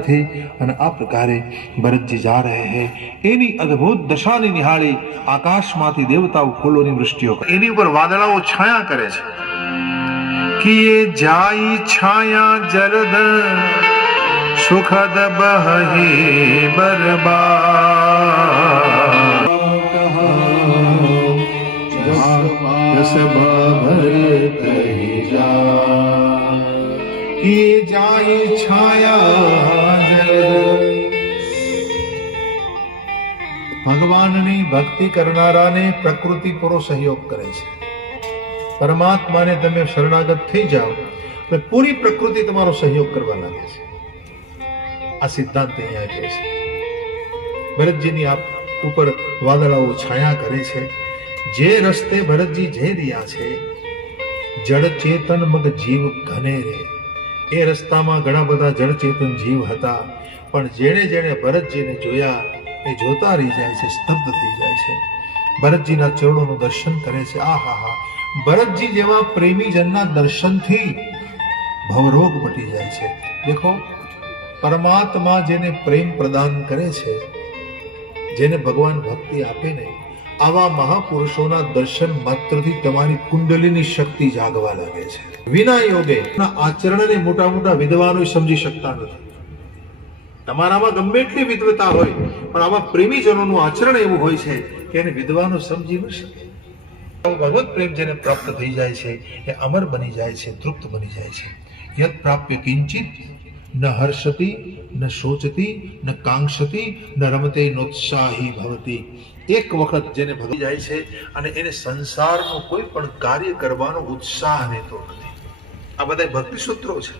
છે અને આ પ્રકારે ભરતજી જા રહે હે। એની અદ્ભુત દશાને નિહાળી આકાશમાંથી દેવતાઓ ફૂલોની વૃષ્ટિઓ કરે, એની ઉપર વાદળાઓ છાયા કરે છે કે એ જાય છાયા જરદ સુખદ બહે બરબાદ જસ ભરત જા કે જાય છાયા જરદ। ભગવાનની ભક્તિ કરનારાને પ્રકૃતિ પૂરો સહયોગ કરે છે। પરમાત્માને તમે શરણાગત થઈ જાઓ તો પૂરી પ્રકૃતિ તમારો સહયોગ કરવા લાગે છે। આ સિદ્ધાંત અહીંયા કહે છે। ભરતજીની આપ ઉપર વાદળાઓ છાયા કરે છે। જે રસ્તે ભરતજી જઈ રહ્યા છે જળ ચેતન મગ જીવ ઘને રે. એ રસ્તામાં ઘણા બધા જળ ચેતન જીવ હતા, પણ જેણે જેણે ભરતજીને જોયા એ જોતા રહી જાય છે, સ્તબ્ધ થઈ જાય છે. ભરતજીના ચરણોનું દર્શન કરે છે. આહા, ભરતજી જેવા પ્રેમી જનના દર્શનથી ભવરોગ મટી જાય છે. દેખો, પરમાત્મા જેને પ્રેમ પ્રદાન કરે છે, જેને ભગવાન ભક્તિ આપે ને, આવા મહાપુરુષોના દર્શન માત્રથી તમારી કુંડલીની શક્તિ જાગવા લાગે છે. વિના યોગે આચરણને મોટા મોટા વિદ્વાનો સમજી શકતા નથી. તમારામાં ગમે એટલી વિદ્વતા હોય, પણ આવા પ્રેમીજનોનું આચરણ એવું હોય છે કે એને વિદ્વાનો સમજી ન શકે. ભગવત પ્રેમ જેને પ્રાપ્ત થઈ જાય છે એ અમર બની જાય છે, તૃપ્ત બની જાય છે. યત પ્રાપ્ય કિંચિત ન હર્ષતી ન શોચતી ન કાંક્ષતી ન રમતે નોત્સાહી ભવતી. એક વખત જેને ભગવી જાય છે અને એને સંસારનું કોઈ પણ કાર્ય કરવાનો ઉત્સાહ રહેતો નથી. આ બધા ભક્તિ સૂત્રો છે.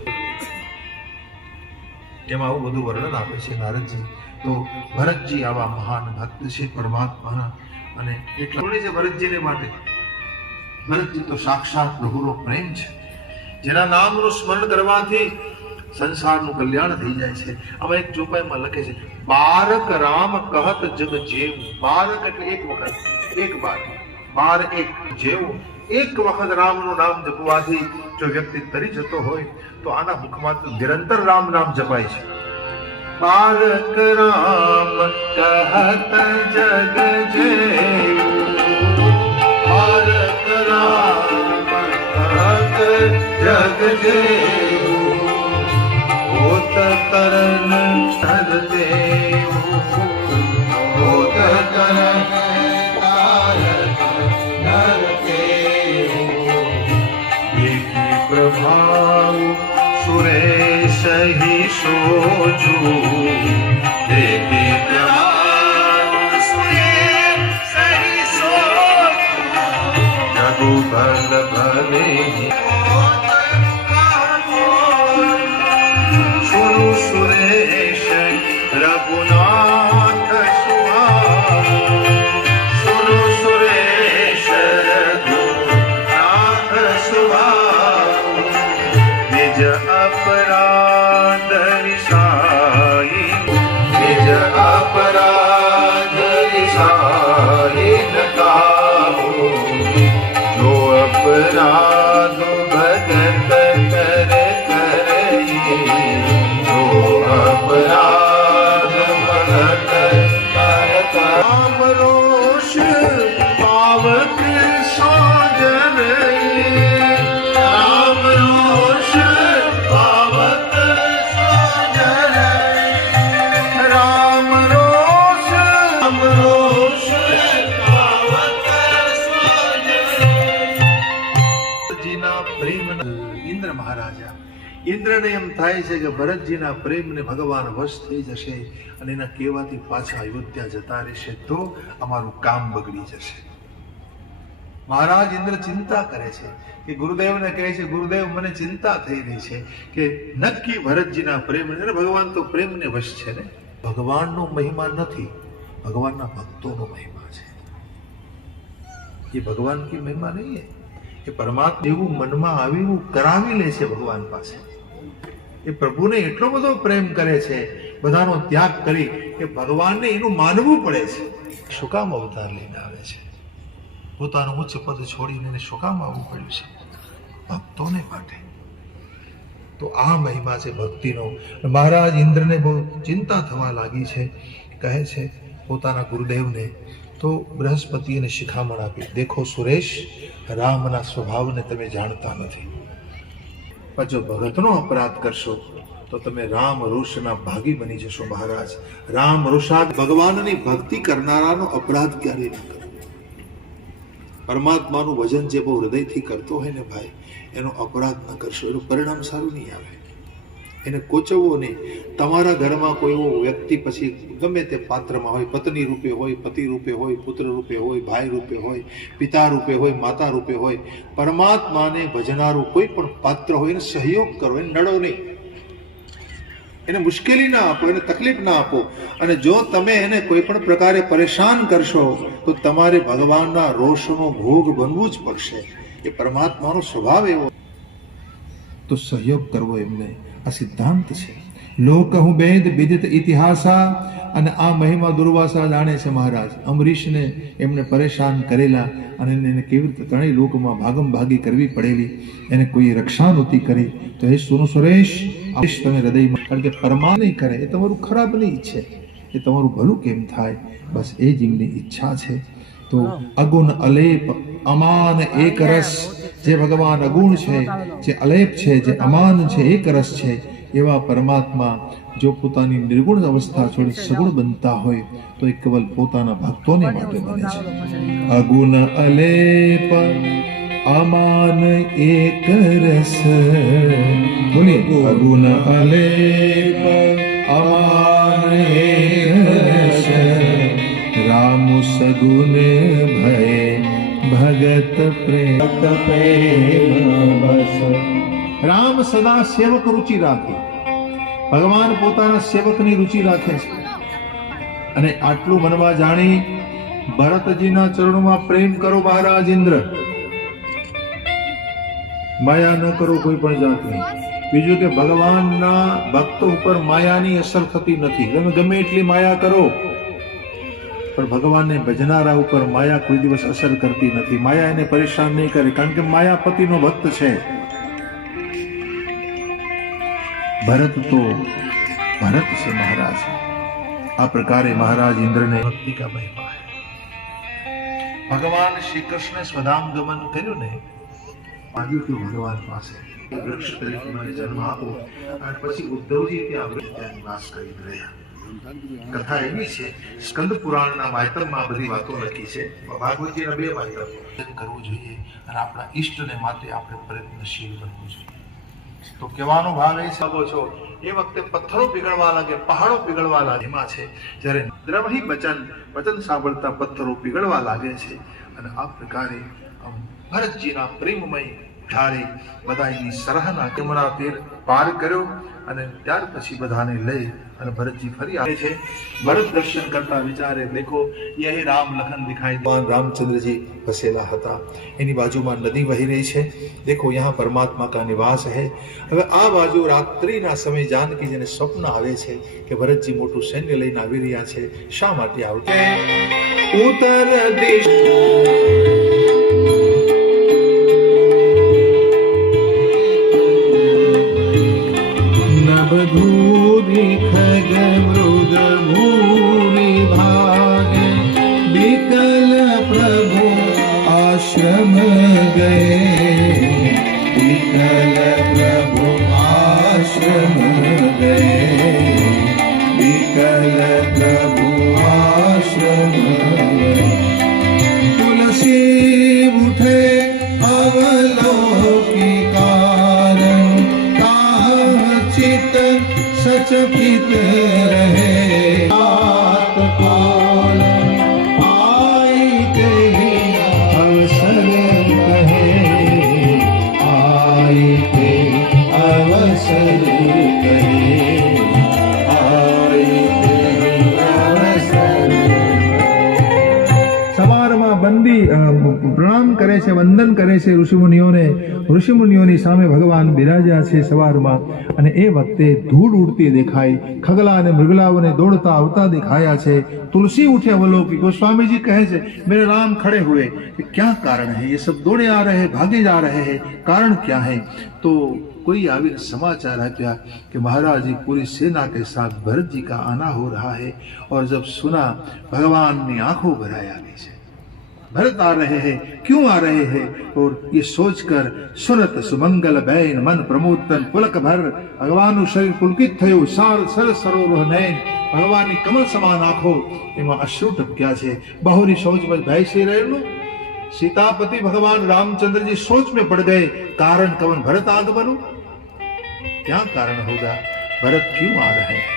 એમાં આવું બધું વર્ણન આપે છે નારદજી. તો ભરતજી આવા મહાન ભક્ત છે પરમાત્માના, અને એટલા છે ભરતજીને માટે. ભરતજી તો સાક્ષાત પ્રભુનો પ્રેમ છે, જેના નામનું સ્મરણ કરવાથી સંસારનું કલ્યાણ થઈ જાય છે. આમાં એક ચોપાઈમાં લખે છે, બારક રામ કહત જગ જેવું. બારક એટલે એક વખત, એક બાર, બાર એક જેવું. એક વખત રામનું નામ જપવાથી જો વ્યક્તિ તરી જતો હોય તો આના મુખમાં નિરંતર રામ નામ જપાય છે. બારક રામ કહત જગ જેવું, બારક રામ કહત જગ જેવું, હોત તરન હર દેવું, હોત તરન તારક નર દેવું. દેખી પ્રભાવ સુરેશ હી સોજું, દેખી પ્રભાવ સુરેશ હી સોજું, જગુ ભલ ભલે સુરેશ રઘુનાથ સુહાવ, સુનો સુરેશ રઘુનાથ સુહાવ. નિજ અપરાધ રિસાઈ, નિજ અપરાધ રિસાઈ નકામો. જો અપરાધ ભગત કરે અપરાધ ભગત કરતા. રામ રોષ પાવક સોજન, રામ રોષ પાવક સોજન, રામ રોષ પાવક સોજન. જીના પ્રેમ ઇન્દ્ર મહારાજા, ઇન્દ્રને એમ થાય છે કે ભરતજીના પ્રેમને ભગવાન વશ થઈ જશે અને એના કહેવાથી પાછા અયોધ્યા જતા રહેશે તો અમારું કામ બગડી જશે. મહારાજ ઇન્દ્ર ચિંતા કરે છે કે ગુરુદેવને કહે છે, ગુરુદેવ મને ચિંતા થઈ રહી છે કે નક્કી ભરતજીના પ્રેમ, ભગવાન તો પ્રેમને વશ છે ને. ભગવાનનો મહિમા નથી, ભગવાનના ભક્તોનો મહિમા છે. એ ભગવાન કી મહિમા નહીં હે. એ પરમાત્મા એવું મનમાં આવ્યું કરાવી લે છે ભગવાન પાસે. એ પ્રભુને એટલો બધો પ્રેમ કરે છે, બધાનો ત્યાગ કરી કે ભગવાનને એનું માનવું પડે છે. શું કામ અવતાર લઈને આવે છે? પોતાનું ઉચ્ચ પદ છોડીને એને શું કામ આવવું પડ્યું છે? ભક્તોને માટે. તો આ મહિમા છે ભક્તિનો. મહારાજ ઇન્દ્રને બહુ ચિંતા થવા લાગી છે. કહે છે પોતાના ગુરુદેવને, તો બૃહસ્પતિ એને શિખામણ આપી, દેખો સુરેશ, રામના સ્વભાવને તમે જાણતા નથી, પણ જો ભગતનો અપરાધ કરશો તો તમે રામ રોષના ભાગી બની જશો. મહારાજ, રામ રોષાદ ભગવાનની ભક્તિ કરનારાનો અપરાધ ક્યારેય ન કરો. પરમાત્માનું ભજન જે બહુ હૃદયથી કરતો હોય ને ભાઈ, એનો અપરાધ ન કરશો, એનું પરિણામ સારું નહીં આવે. એને કોચવવો નહીં. તમારા ઘરમાં કોઈ એવો વ્યક્તિ પછી ગમે તે પાત્રમાં હોય, પત્ની રૂપે હોય, પતિ રૂપે હોય, પુત્ર રૂપે હોય, ભાઈ રૂપે હોય, પિતા રૂપે હોય, માતા રૂપે હોય, પરમાત્માને ભજનારું કોઈ પણ પાત્ર હોય એને સહયોગ કરો, એને નડો નહીં, એને મુશ્કેલી ના આપો, એને તકલીફ ના આપો. અને જો તમે એને કોઈ પણ પ્રકારે પરેશાન કરશો તો તમારે ભગવાનના રોષનો ભોગ બનવું જ પડશે. એ પરમાત્માનો સ્વભાવ એવો, તો સહયોગ કરવો એમને આ સિદ્ધાંત છે. લોકહુ વેદ વિદિત ઇતિહાસા, અને આ મહિમા દુર્વાસા જાણે છે મહારાજ. અંબરીશને એમને પરેશાન કરેલા અને એને કેવી રીતે ત્રણેય લોકમાં ભાગમ ભાગી કરવી પડેલી, એને કોઈ રક્ષા નહોતી કરી. તો હે સુનો સુરેશ, તમે હૃદયમાં, કારણ કે પરમા નહીં કરે એ તમારું ખરાબ નહીં ઈચ્છે, એ તમારું ભલું કેમ થાય, બસ એ જ એમની ઈચ્છા છે. તો અગુણ અલેપ અમાન એક રસ, જે ભગવાન અગુણ છે, જે અલેપ છે, જે અમાન છે, એક રસ છે, એવા પરમાત્મા જો પોતાની નિર્ગુણ અવસ્થા છોડી સગુણ બનતા હોય તો એ કેવલ પોતાના ભક્તોને માટે બને છે. અગુણ અલેપ અમાન એક રસ, બોલીએ અગુણ અલેપ અમાન એક રસ, રામ સગુણ ભય ભગત પ્રેમ બસ. રામ સદા સેવક રુચિ રાખે, ભગવાન પોતાના સેવકની રુચિ રાખે છે. અને આટલું મનમાં જાણી ભરતજીના ચરણોમાં પ્રેમ કરો મહારાજ ઇન્દ્ર, માયા ન કરો કોઈ પણ જાતની. બીજું કે ભગવાનના ભક્તો ઉપર માયાની અસર થતી નથી. તમે ગમે એટલી માયા કરો પણ ભગવાનને ભજનારા ઉપર માયા કોઈ દિવસ અસર કરતી નથી. માયા એને પરેશાન નહીં કરે, કારણ કે માયા પતિનો ભક્ત છે. ભરત તો ભરત છે મહારાજ. આ પ્રકારે મહારાજ ઇન્દ્રને ભક્તિ કા મહિમા है. ભગવાન શ્રી કૃષ્ણ સ્વધામ ગમન કર્યું ને, આવ્યું તો ભગવાન પાસે વૃક્ષ તરીકે મને જન્મ આપો, અને પછી ઉદ્ધવજી ત્યાં વૃક્ષ નિવાસ કરી રહ્યા. કથા એવી છે, સ્કંદ પુરાણના માયતમમાં બધી વાતો લખી છે. ભાગવતજીના 2 માયતમ કરવું જોઈએ અને આપણા ઈષ્ટને માટે આપણે પ્રયત્નશીલ બનવું જોઈએ. તો કહેવાનો ભાવ એ સાબો છો, એ વખતે પથ્થરો પીગળવા લાગે, પહાડો પીગળવા લાગે. એમાં છે જ્યારે દ્રવહી વચન સાંભળતા પથ્થરો પીગળવા લાગે છે. અને આ પ્રકારે ભરતજીના પ્રેમમય ધારે બધા એની સરાહના યમુના તીર પાર કર્યો. અને ત્યાર પછી બધાને લઈ અને ભરતજી ફરી આવે છે. ભરત દર્શન કરતા વિચારે, દેખો યહી રામ લખન દિખાઈ. ભગવાન રામચંદ્રજી બસેલા હતા, એની બાજુમાં નદી વહી રહી છે. દેખો યહાં પરમાત્મા કા નિવાસ है. હવે આ બાજુ રાત્રિના સમય જાનકીજીને સ્વપ્ન આવે છે કે ભરતજી મોટું સૈન્ય લઈને આવી રહ્યા છે. શા માટે આવશે? ઉત્તર દિશ धूरी खग मृग भूमि भाग, विकल प्रभु आश्रम गए, विकल प्रभु आश्रम गए, विकल प्रभु आश्रम गए. तुलसी उठे अवलोकी कारण, चित सचकित रहे, आत कोल आई गई अवसर कहे, आई गई अवसर कहे, आई गई अवसर. સવારમાં બંદી પ્રણામ કરે છે, વંદન કરે છે ઋષિમુનિઓને. ઋષિમુનિઓની સામે ભગવાન બિરાજ્યા છે સવારમાં. અને એ વખતે ધૂળ ઉડતી દેખાય, ખગલા અને મૃગલાઓને દોડતા આવતા દેખાયા છે. तुलसी उठे अवलोकी. गोस्वामी जी कहे से मेरे राम खड़े हुए कि क्या कारण है, ये सब दौड़े आ रहे हैं, भागे जा रहे हैं, कारण क्या है? तो कोई आविर समाचार आया कि महाराज जी पूरी सेना के साथ भरत जी का आना हो रहा है. और जब सुना भगवान ने आंखों भराई आ गई है, भरत आ रहे हैं, क्यों आ रहे हैं? और ये सोचकर सुनत सुमंगल बैन मन प्रमोद तन पुलक भर. भगवान शरीर पुलकित थयो, सार सर सरोवर नयन. ભગવાનની કમળ સમાન આંખો, એમાં અશ્રુ ટપક્યા છે. બહુરી सोच में भाई श्री रहेલું सीतापति भगवान रामचंद्र जी सोच में पड़ गए, कारण कवन भरत आगमनु. क्या कारण होगा, भरत क्यों आ रहे हैं?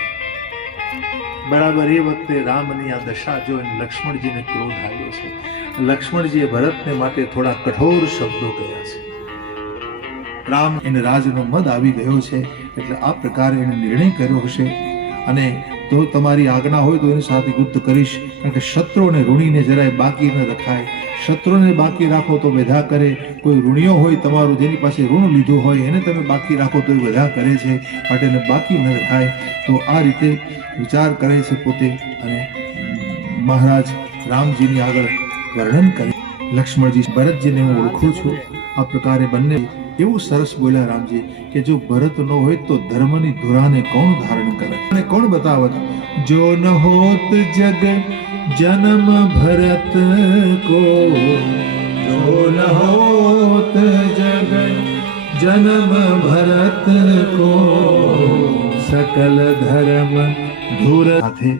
बराबर ये वक्ते रामनी आ दशा जो लक्ष्मण जी ने क्रोध આવ્યો છે. લક્ષ્મણ જીએ ભરતને માટે થોડા કઠોર શબ્દો કહ્યા છે. રામ એને રાજનો મદ આવી ગયો છે, એટલે આ પ્રકારે એને નિર્ણય કર્યો હશે. અને તો તમારી આજ્ઞા હોય તો એની સાથે યુદ્ધ કરીશ, કારણ કે શત્રુને ઋણીને જરાય બાકી ન રખાય. શત્રુને બાકી રાખો તો વેધા કરે. કોઈ ઋણીઓ હોય તમારું, જેની પાસે ઋણ લીધું હોય, એને તમે બાકી રાખો તો એ વેધા કરે છે, માટે એને બાકી ન રખાય. તો આ રીતે વિચાર કરે છે પોતે, અને મહારાજ રામજીની આગળ વર્ણન કરે. લક્ષ્મણજી, ભરતજીને હું ઓળખું છું. આ પ્રકારે બંને એવું સરસ બોલ્યા રામજી કે જો ભરત ન હોય તો ધર્મની ધુરાને કોણ ધારણ કરે અને કોણ બતાવત? જો ન હોત જગ જન્મ ભરત કો, જો ન હોત જગ જન્મ ભરત કો, સકલ ધર્મ ધુર. સાથે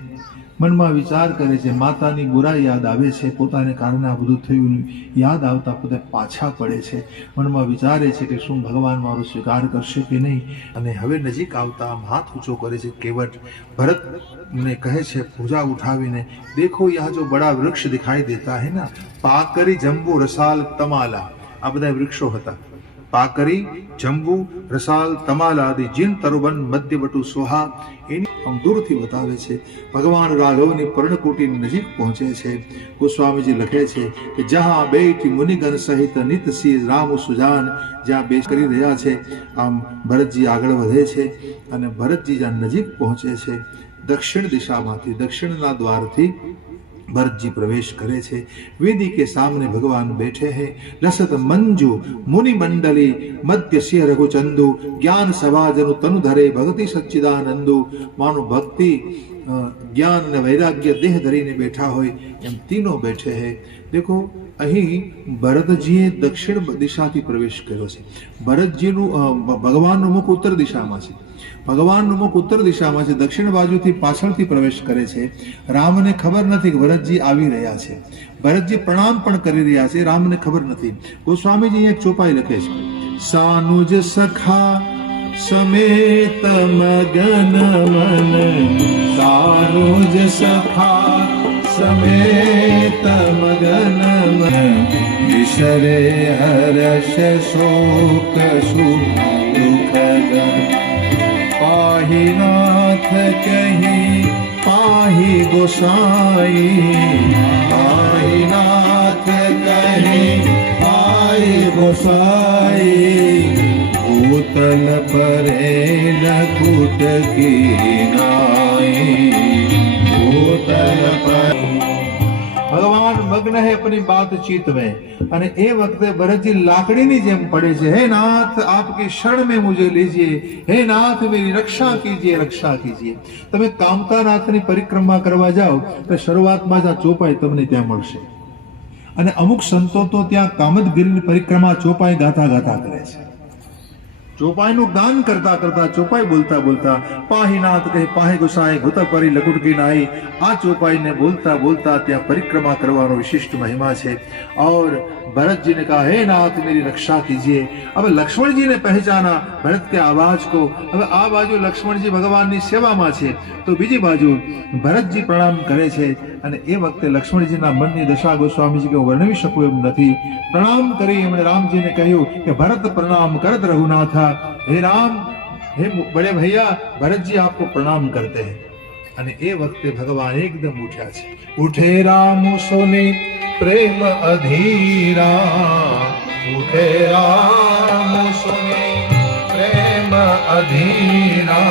મનમાં વિચાર કરે છે, માતાની બુરાઈ યાદ આવે છે, પોતાને કારણે આ બધું થયું યાદ આવતા પોતે પાછા પડે છે. મનમાં વિચારે છે કે શું ભગવાન મારો સ્વીકાર કરશે કે નહીં. અને હવે નજીક આવતા આમ હાથ ઊંચો કરે છે. કેવટ ભરતને કહે છે પૂજા ઉઠાવીને, દેખો યહાં જો બડા વૃક્ષ દિખાઈ દેતા હે ના, પાકરી જંબુ રસાલ તમાલા. આ બધા વૃક્ષો હતા. પાકરી, જંબુ, રસાલ, તમાલા આદિ જીન તરુબન મધ્યવટુ સોહા. એની આમ દૂરથી બતાવે છે. ભગવાન રાઘવની પર્ણકુટીની નજીક પહોંચે છે. ગોસ્વામીજી લખે છે કે જહાં બેઠી મુનિગણ સહિત નિત સિંહ રામ સુજાન, જ્યાં બેસ કરી રહ્યા છે. આમ ભરતજી આગળ વધે છે અને ભરતજી જ્યાં નજીક પહોંચે છે, દક્ષિણ દિશામાંથી, દક્ષિણના દ્વારથી भरत जी प्रवेश करे छे। वेदी के सामने भगवान बैठे हैं। लसत मंजू मुनि मंडली मध्य सिंह रघुचंदु ज्ञान सभा जनु तनु धरे भक्ति सच्चिदानंदु। मानो भक्ति ज्ञान ने वैराग्य देह धरीने बैठा होय एम तीनों बैठे हैं। देखो અહીં ભરતજીએ દક્ષિણ દિશાથી પ્રવેશ કર્યો છે। ભરતજીનું ભગવાનનું મુખ ઉત્તર દિશામાં છે। ભગવાનનું મુખ ઉત્તર દિશામાં છે, દક્ષિણ બાજુથી પાછળથી પ્રવેશ કરે છે। રામને ખબર નથી કે ભરતજી આવી રહ્યા છે। ભરતજી પ્રણામ પણ કરી રહ્યા છે, રામને ખબર નથી। ગોસ્વામીજી એક ચોપાઈ લખે છે, સાનુજ સખા સમેત મગન મન, સાનુજ સખા समेत मगन मन, विसरे हर्ष शोक सुख दुख गन। पाहि नाथ कहीं पाहि गोसाई, पाहि नाथ कहीं पाहि गोसाई। भूतल परे लकुट की नाई, भगवान मग्न है अपनी बातचीत में અને એ વખતે ભરતજી લાકડીની જેમ પડે છે। હે નાથ આપકી શરણ में मुझे लीजिए, हे नाथ मेरी रक्षा कीजिए, रक्षा कीजिए। તમે કામતાનાથની પરિક્રમા કરવા જાઓ તો શરૂઆતમાં જ આ ચોપાઈ તમને ત્યાં મળશે। અને અમુક સંતો તો ત્યાં કામદગીરીની પરિક્રમા ચોપાઈ ગાતા ગાતા કરે છે। ચોપાઈનું ગાન કરતા કરતા ચોપાઈ બોલતા બોલતા પાહીનાથ કહે પાહી ગુસાઈ ભૂતલ પરી લકુટ કી નાઈ। આ ચોપાઈને बोलता बोलता ત્યાં પરિક્રમા કરવાનો વિશિષ્ટ મહિમા છે। और भरत जी ने कहा हे नाथ मेरी रक्षा कीजिए। अब लक्ष्मण जी ने पहचाना भरत के आवाज को। अब आ बाजू लक्ष्मण जी भगवान ની સેવામાં છે તો બીજી બાજુ ભરતજી પ્રણામ કરે છે। અને એ વખતે લક્ષ્મણજીના મનની દશા ગોસ્વામીજી કે વર્ણવી શકું એમ નથી। પ્રણામ કરી એમણે રામજીને કહ્યું કે ભરત પ્રણામ કરત રઘુનાથા। हे राम, हे बड़े भैया, भरत जी आपको प्रणाम करते हैं। અને એ વખતે ભગવાન એકદમ ઉઠ્યા છે। ઉઠે રામ સોને प्रेम अधीरा, उठे राम सुने प्रेम अधीरा।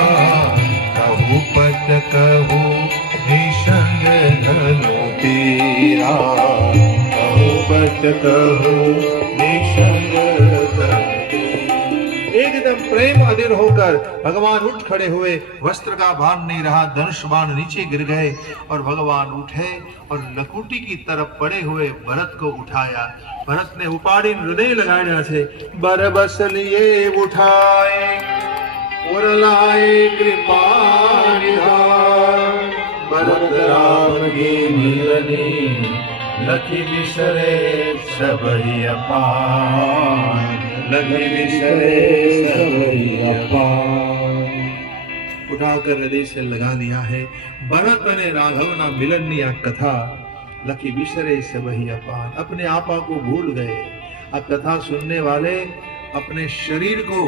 कहु पत कहु निसंग धनु तेरा, कहु पत कहु निसंग धनु। एकदम प्रेम अधीर होकर भगवान उठ खड़े हुए। वस्त्र का भान नहीं रहा, धनुष बाण नीचे गिर गए और भगवान उठे और लकुटी की तरफ पड़े हुए भरत को उठाया। भरत ने उपाड़ी हृदय लगाया छे। बरबस लिए उठाए और लाए कृपा निधान। भरत राम की मिलनी लखी बिसरे सबहि अपार, लखी बिसरे सबहि अपार। उठाकर हृदय से लगा लिया है। भरत અને રાઘવના મિલનની આ કથા लखी बिसरे सबहि अपार। अपने आपा को भूल गए। आ कथा सुनने वाले अपने शरीर को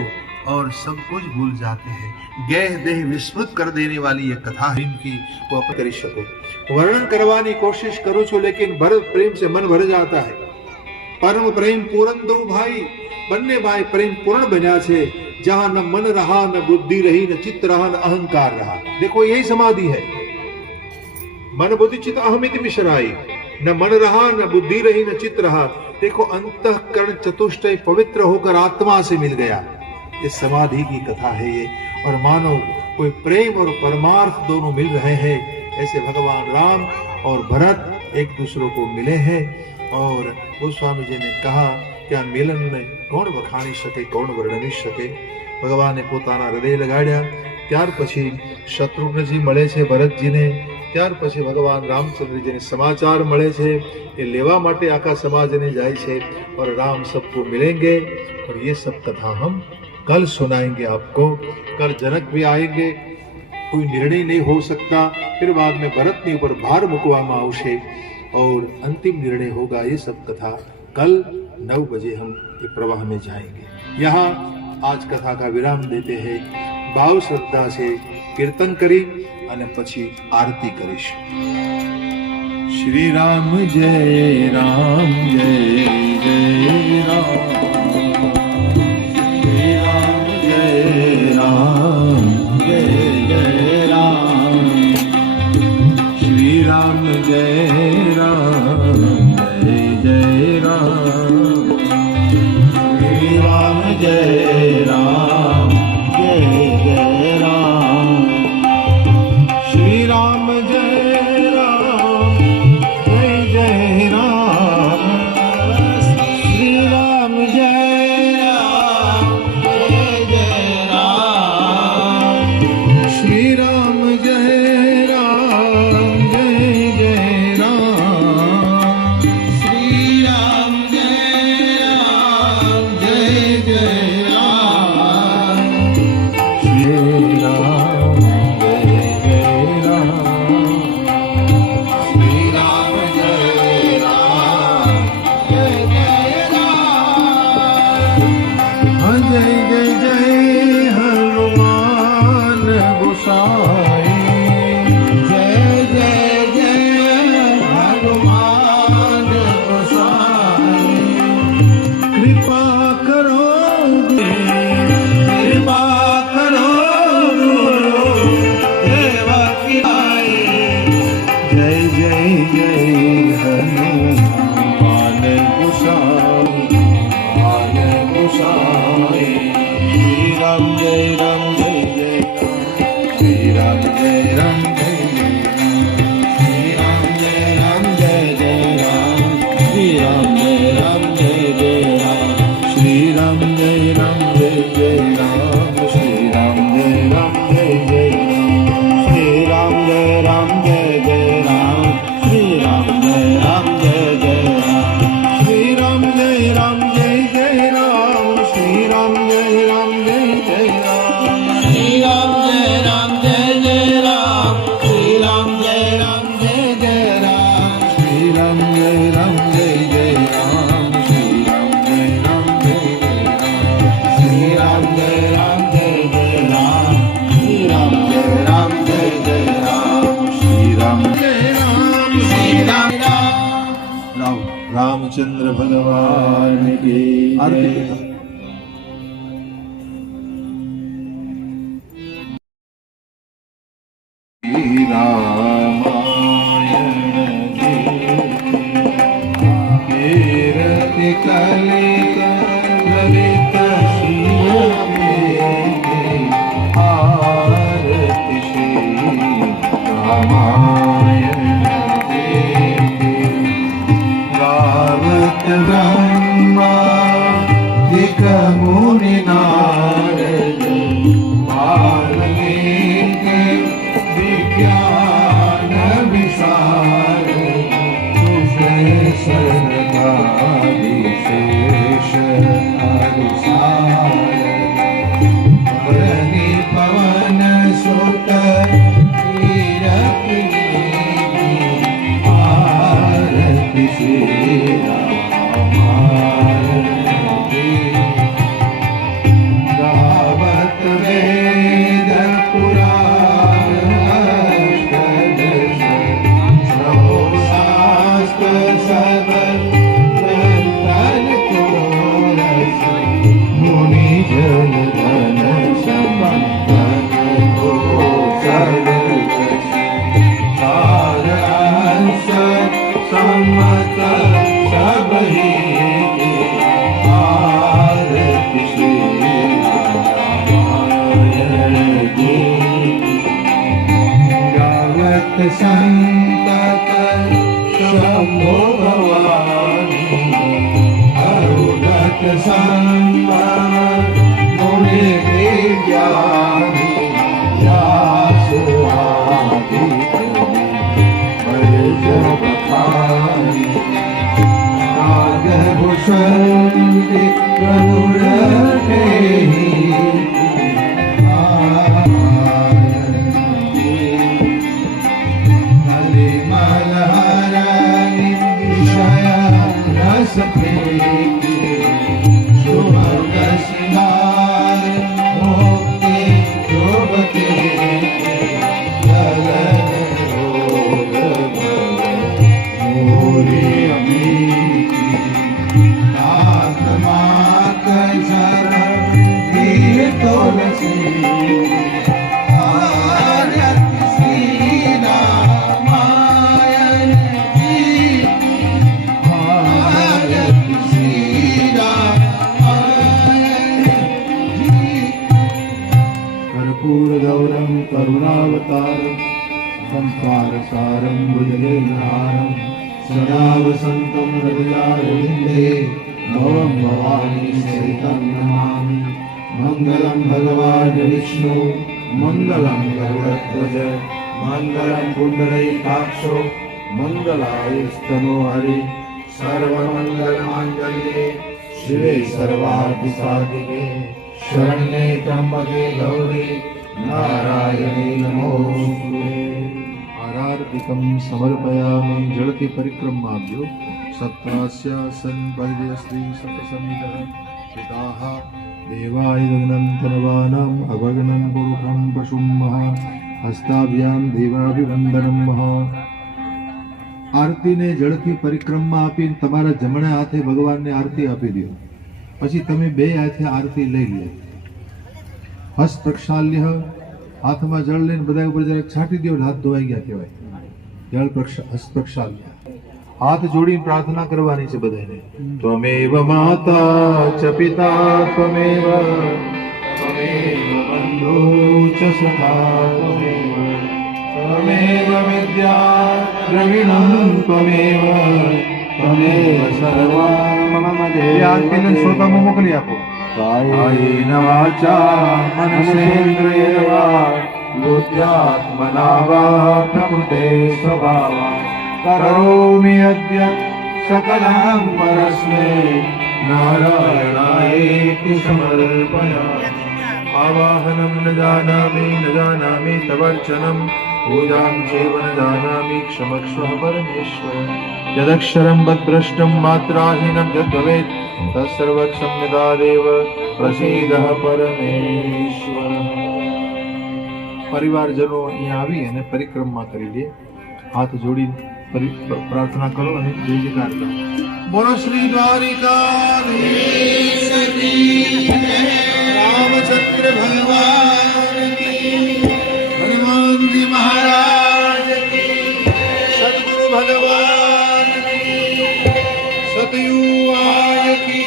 और सब कुछ भूल जाते हैं। गेह देह विस्मृत कर देने वाली ये कथा है इनकी, वो आप કરી શકો। વર્ણન કરવાની કોશિશ કરું છું, લેकिन ભરત પ્રેમ से मन भर जाता है। परम प्रेम पूर्ण दो भाई, બંને ભાઈ પ્રેમ પૂર્ણ બન્યા છે। जहां न मन रहा, न बुद्धि रही, न चित्त रहा, न अहंकार रहा। देखो यही समाधि है। मन बुद्धि चित्त अहमिति मिश्राई, न मन रहा, न बुद्धि रही, न चित्त रहा। देखो अंतःकरण चतुष्टय पवित्र होकर आत्मा से मिल गया। ये समाधि की कथा है ये। और मानो कोई प्रेम और परमार्थ दोनों मिल रहे हैं। ऐसे भगवान राम और भरत एक दूसरों को मिले हैं। और गोस्वामी जी ने कहा कि આ મિલનને કોણ વખાણી શકે, કોણ વર્ણવી શકે। ભગવાને પોતાના હૃદય લગાડ્યા। ત્યાર પછી શત્રુઘ્નજી મળે છે ભરતજીને। ત્યાર પછી ભગવાન રામચંદ્રજીને સમાચાર મળે છે। એ લેવા માટે આખા સમાજને જાય છે। और राम सबको मिलेंगे। और ये सब कथा हम कल सुनाएंगे आपको। कल जनक भी आएंगे। कोई निर्णय नहीं हो सकता। फिर बाद में भरतની ઉપર ભાર મૂકવામાં આવશે और अंतिम निर्णय होगा। ये सब कथा कल 9 बजे हम ये प्रवाह में जाएंगे। यहाँ आज कथा का विराम देते हैं। भाव श्रद्धा से कीर्तन करी અને પછી આરતી કરીશું। શ્રી રામ જય રામ જય જય રામ, શ્રી રામ જય રામ જય જય રામ, શ્રી રામ જય રામ જય જય રામ, શ્રી રામ જય રામ જય જય રામ, श्री राम जय राम जय जय राम, श्री राम जय राम जय जय राम, श्री राम जय राम जय जय राम, श्री राम जय राम जय जय राम, श्री राम रामचंद्र भगवान की आरती। संतत शंभो भवानी अरुणत संत मुनि ज्ञानी या सुहागी बरज बखानी नागभूषण करुणते कर्पूरगौरं करुणावतारं संसारसारं भुजगेन्द्रहारं सदा वसन्तं हृदयारविन्दे भवं भवानी सहितं नमामि। मङ्गलं भगवान् विष्णु मङ्गलं गरुडध्वज मङ्गलं पुण्डरीकाक्षो मङ्गलायस्तनो हरि सर्वमङ्गलमाङ्गल्ये शिवे सर्वार्थसाधिके शरण्ये त्र्यंबके गौरी नारायणी नमोस्तुते। आरार्तिकं समर्पयामि जलति परिक्रमाभ्यो सत्रास्य सन्परिजय श्री सतसमितः पिताः देवाय गगनं तनवानाम् अभग्नं पुरुषं पशुं महा हस्ताभ्यां देवाभिवन्दनं महा। આરતીને જળથી પરિક્રમા આપીને તમારા જમણા હાથે ભગવાનને આરતી આપી દો, પછી તમે બે હાથે આરતી લઈ લો। હસ્ત પ્રક્ષાલ્ય, હાથમાં જળ લઈને બધા ઉપર જરાક છાંટી દો, હાથ ધોવાઈ ગયા કહેવાય। જળ હસ્ત પ્રક્ષાલ્ય, હાથ જોડીને પ્રાર્થના કરવાની છે બધાને। ત્વમેવ માતા ચ પિતા ત્વમેવ ત્વમેવ બંધુ ચ સખા ત્વમેવ त्वमेव विद्या द्रविणं त्वमेव त्वमेव सर्वं मम देह श्रोताમાં મોકલી આપો। कायेन वाचा मनसेन्द्रियेण वा बुद्ध्यात्मना वा प्रकृते स्वभावात् करोमि अद्य सकलं परस्मै नारायणायेति समर्पयामि। आवाहनं न जानामि तवर्चनं पूजां चैव न जानामि क्षमस्व परमेश्वर। यदक्षरं वद्भ्रष्टं मात्राहीनं यद्भवेत् तत्सर्वक्षम्यतादेव प्रसीदः परमेश्वर। परिवारजनो અહીંયા આવી અને પરિક્રમા કરી લે, હાથ જોડી પ્રાર્થના કરો અને જય જયકાર કરો। બોલો શ્રી દ્વારિકાધીશ કી જય, रामचंद्र भगवान की, हनुमान जी महाराज की, सद्गुरु भगवान की, सतयुवाय की,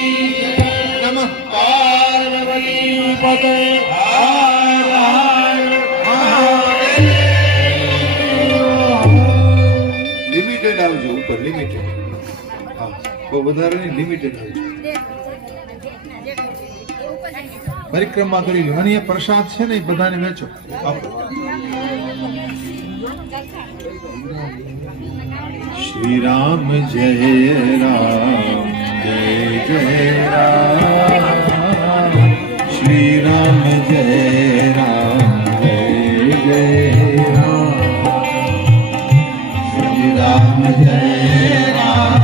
नमः पार्वती पते हर हर महादेव। लिमिटेड आवજો ઉપર, लिमिटेड, હા કોઈ વધારે નહીં, लिमिटेड આવજો। પરિક્રમા કરી લો અને એ પ્રસાદ છે ને એ બધાને વેચો, આપો। શ્રી રામ જય રામ જય જય રામ, શ્રી રામ જય રામ જય જય રામ, શ્રી રામ જય राम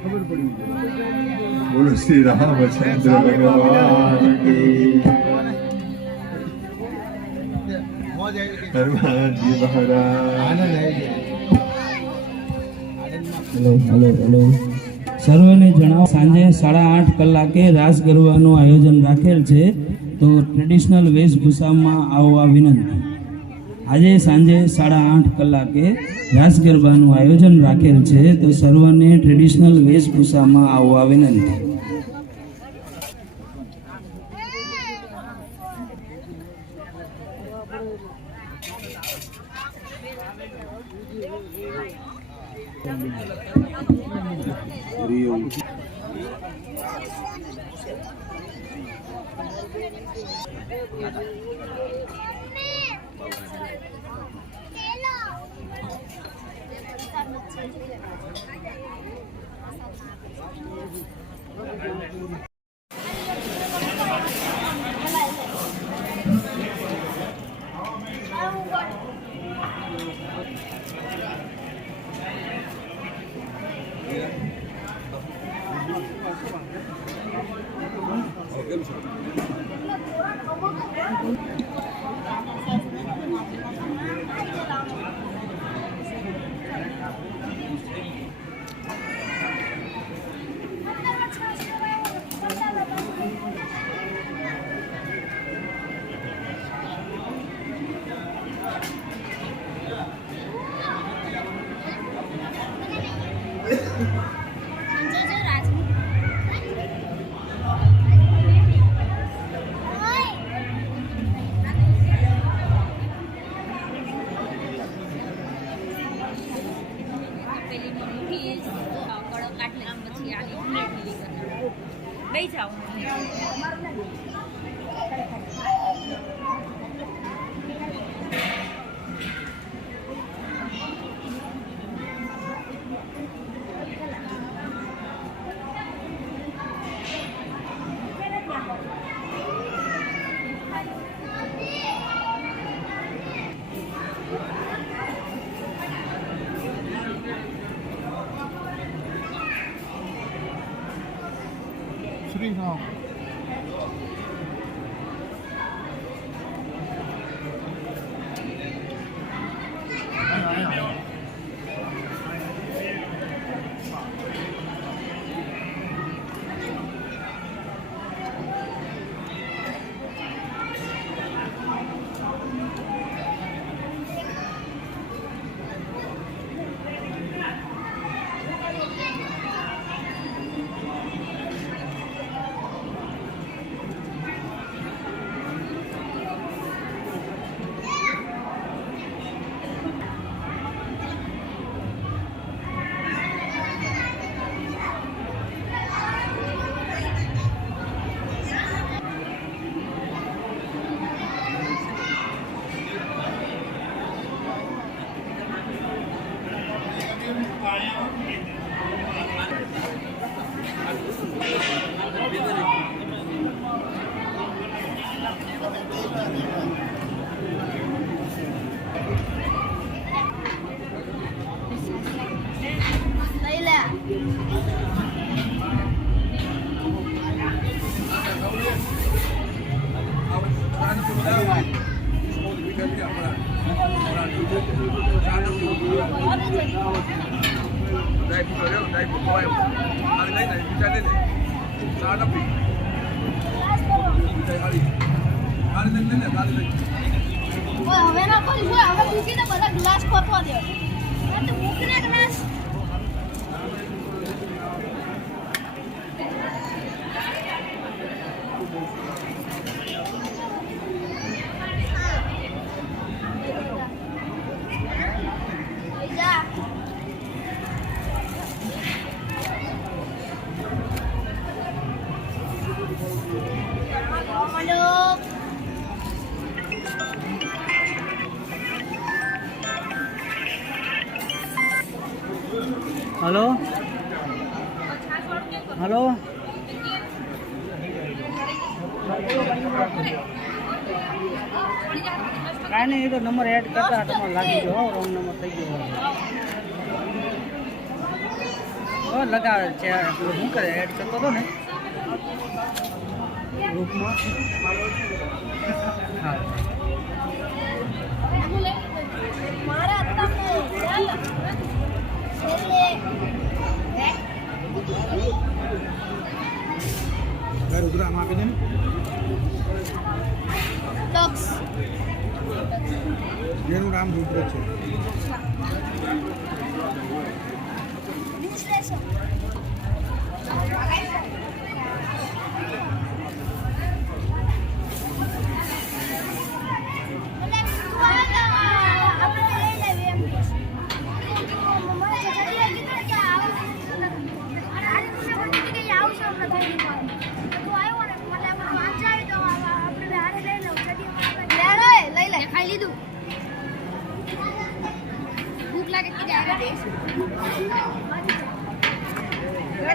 બોલો શ્રી રામચંદ્ર ભગવાન કી હનુમાનજી મહારાજ હેલો હેલો હેલો સર્વેને જણાવો સાંજે 8:30 કલાકે રાસ ગરબાનું આયોજન રાખેલ છે, તો ટ્રેડિશનલ વેશભૂષામાં આવવા વિનંતી. આજે સાંજે 8:30 કલાકે રાસ ગરબાનું આયોજન રાખેલ છે, તો સર્વને ટ્રેડિશનલ વેશભૂષામાં આવવા વિનંતી. શ્રી રામ હવે ના કરી હવે મૂકીને બધા ગ્લાસ ખોટવા દે મૂકીને ગ્લાસ હલો હલો કાંઈ નહીં, એ તો નંબર એડ કરતા તમારે લાગી ગયો, રોંગ નંબર થઈ ગયો. લગાવેલ છે શું કરે એડ કરતો હતો ને ગ્રુપમાં હા મારા તમને ચાલ છેલ્લે રુદ્રામાં આપી દે ને દક્ષ જેનું નામ રુદ્ર છે વિશ્લેષણ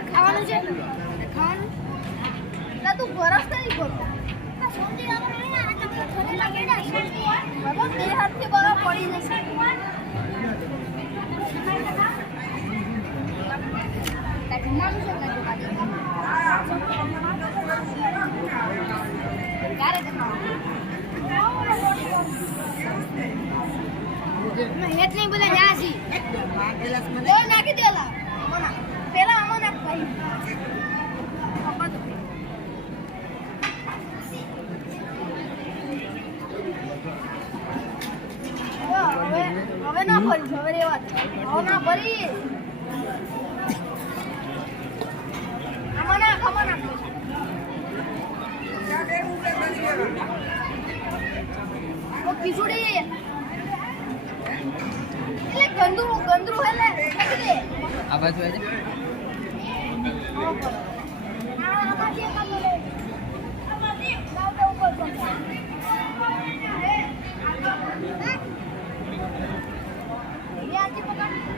ખાવાનું છે ખાવાનું ના તું બરફ નહીં પડતો સોમજી આપણે આ તમને ખરેલા કેડા બરાબર બે હાથથી બરફ પડી જશે જમવાનું છે ક્યારે જમવાનું એટલી બધા જાસી બોલ નાખી દેલા પેલા આમાં નાખ ભાઈ હવે ના ભરી હવે રેવા હવે ના ભરી આમાં નાખ ખીચડી એટલે ગંદરું હેલે ફેંકી દે આ બાજુ આજે આમાંથી કામ લે આમાંથી લાવ ઉપર યાદી પકડ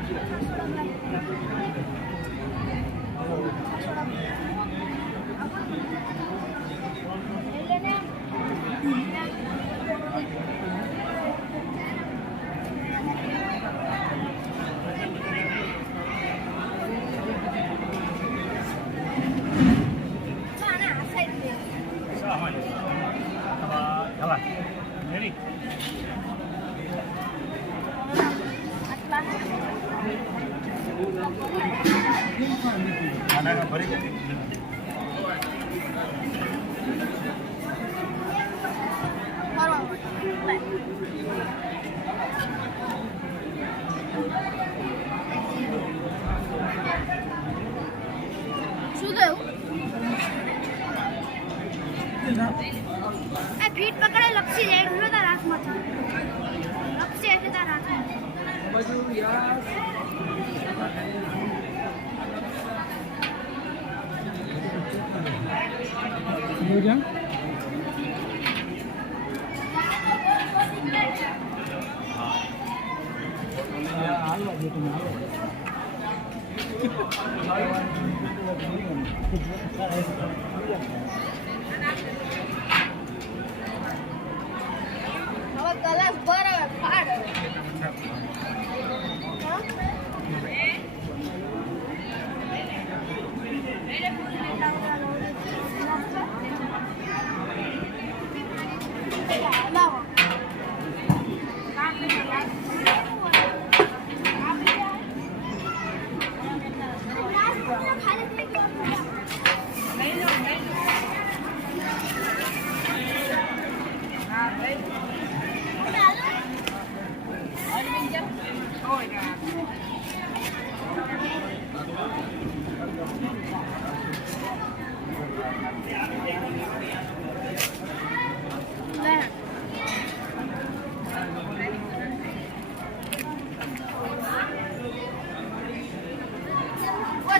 શું થયું આ ફીટ પકડે લપસી જાય ઉલો તારા હાથમાંથી લપસી એટલે તારા હાથમાં હવે કલાક ભર હવે ફાડ લાવો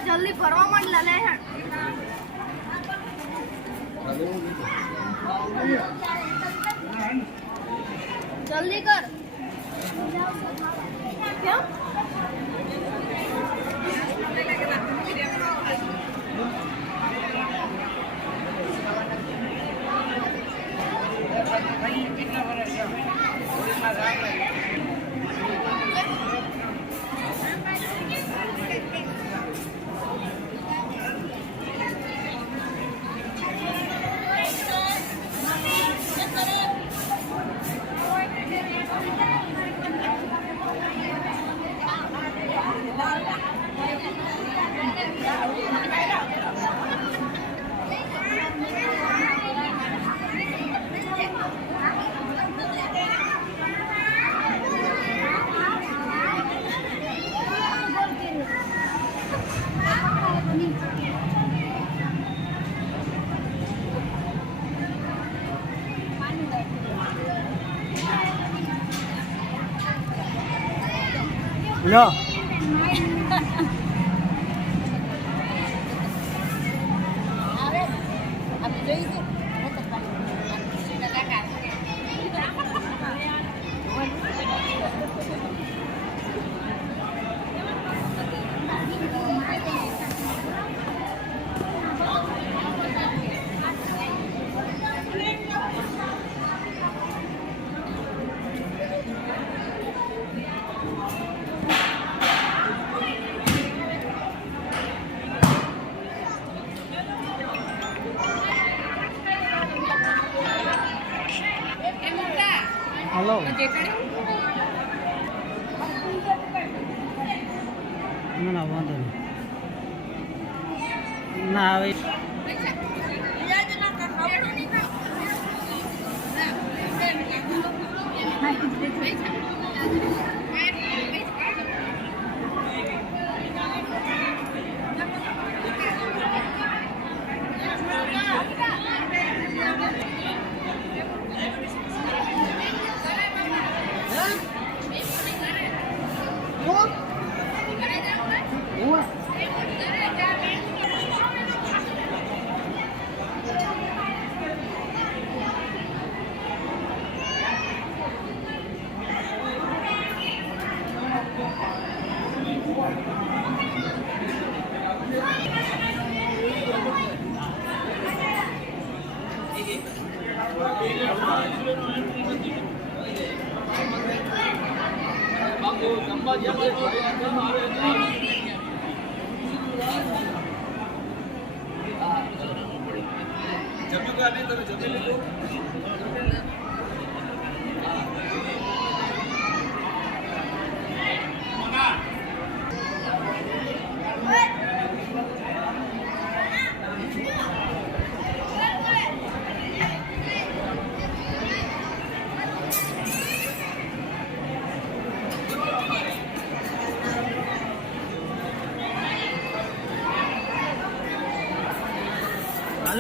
જલ્દી ફરવા માંડ લે હે જલ્દી કર કેમ હલો ના વાંધો નહીં ના આવે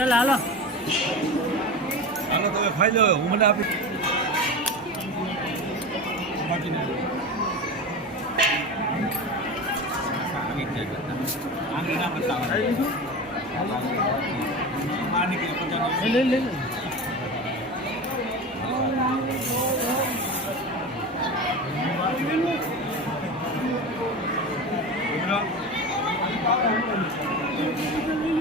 હાલો હાલો તમે ખાઈ લો હું મને આપી લે Thank you.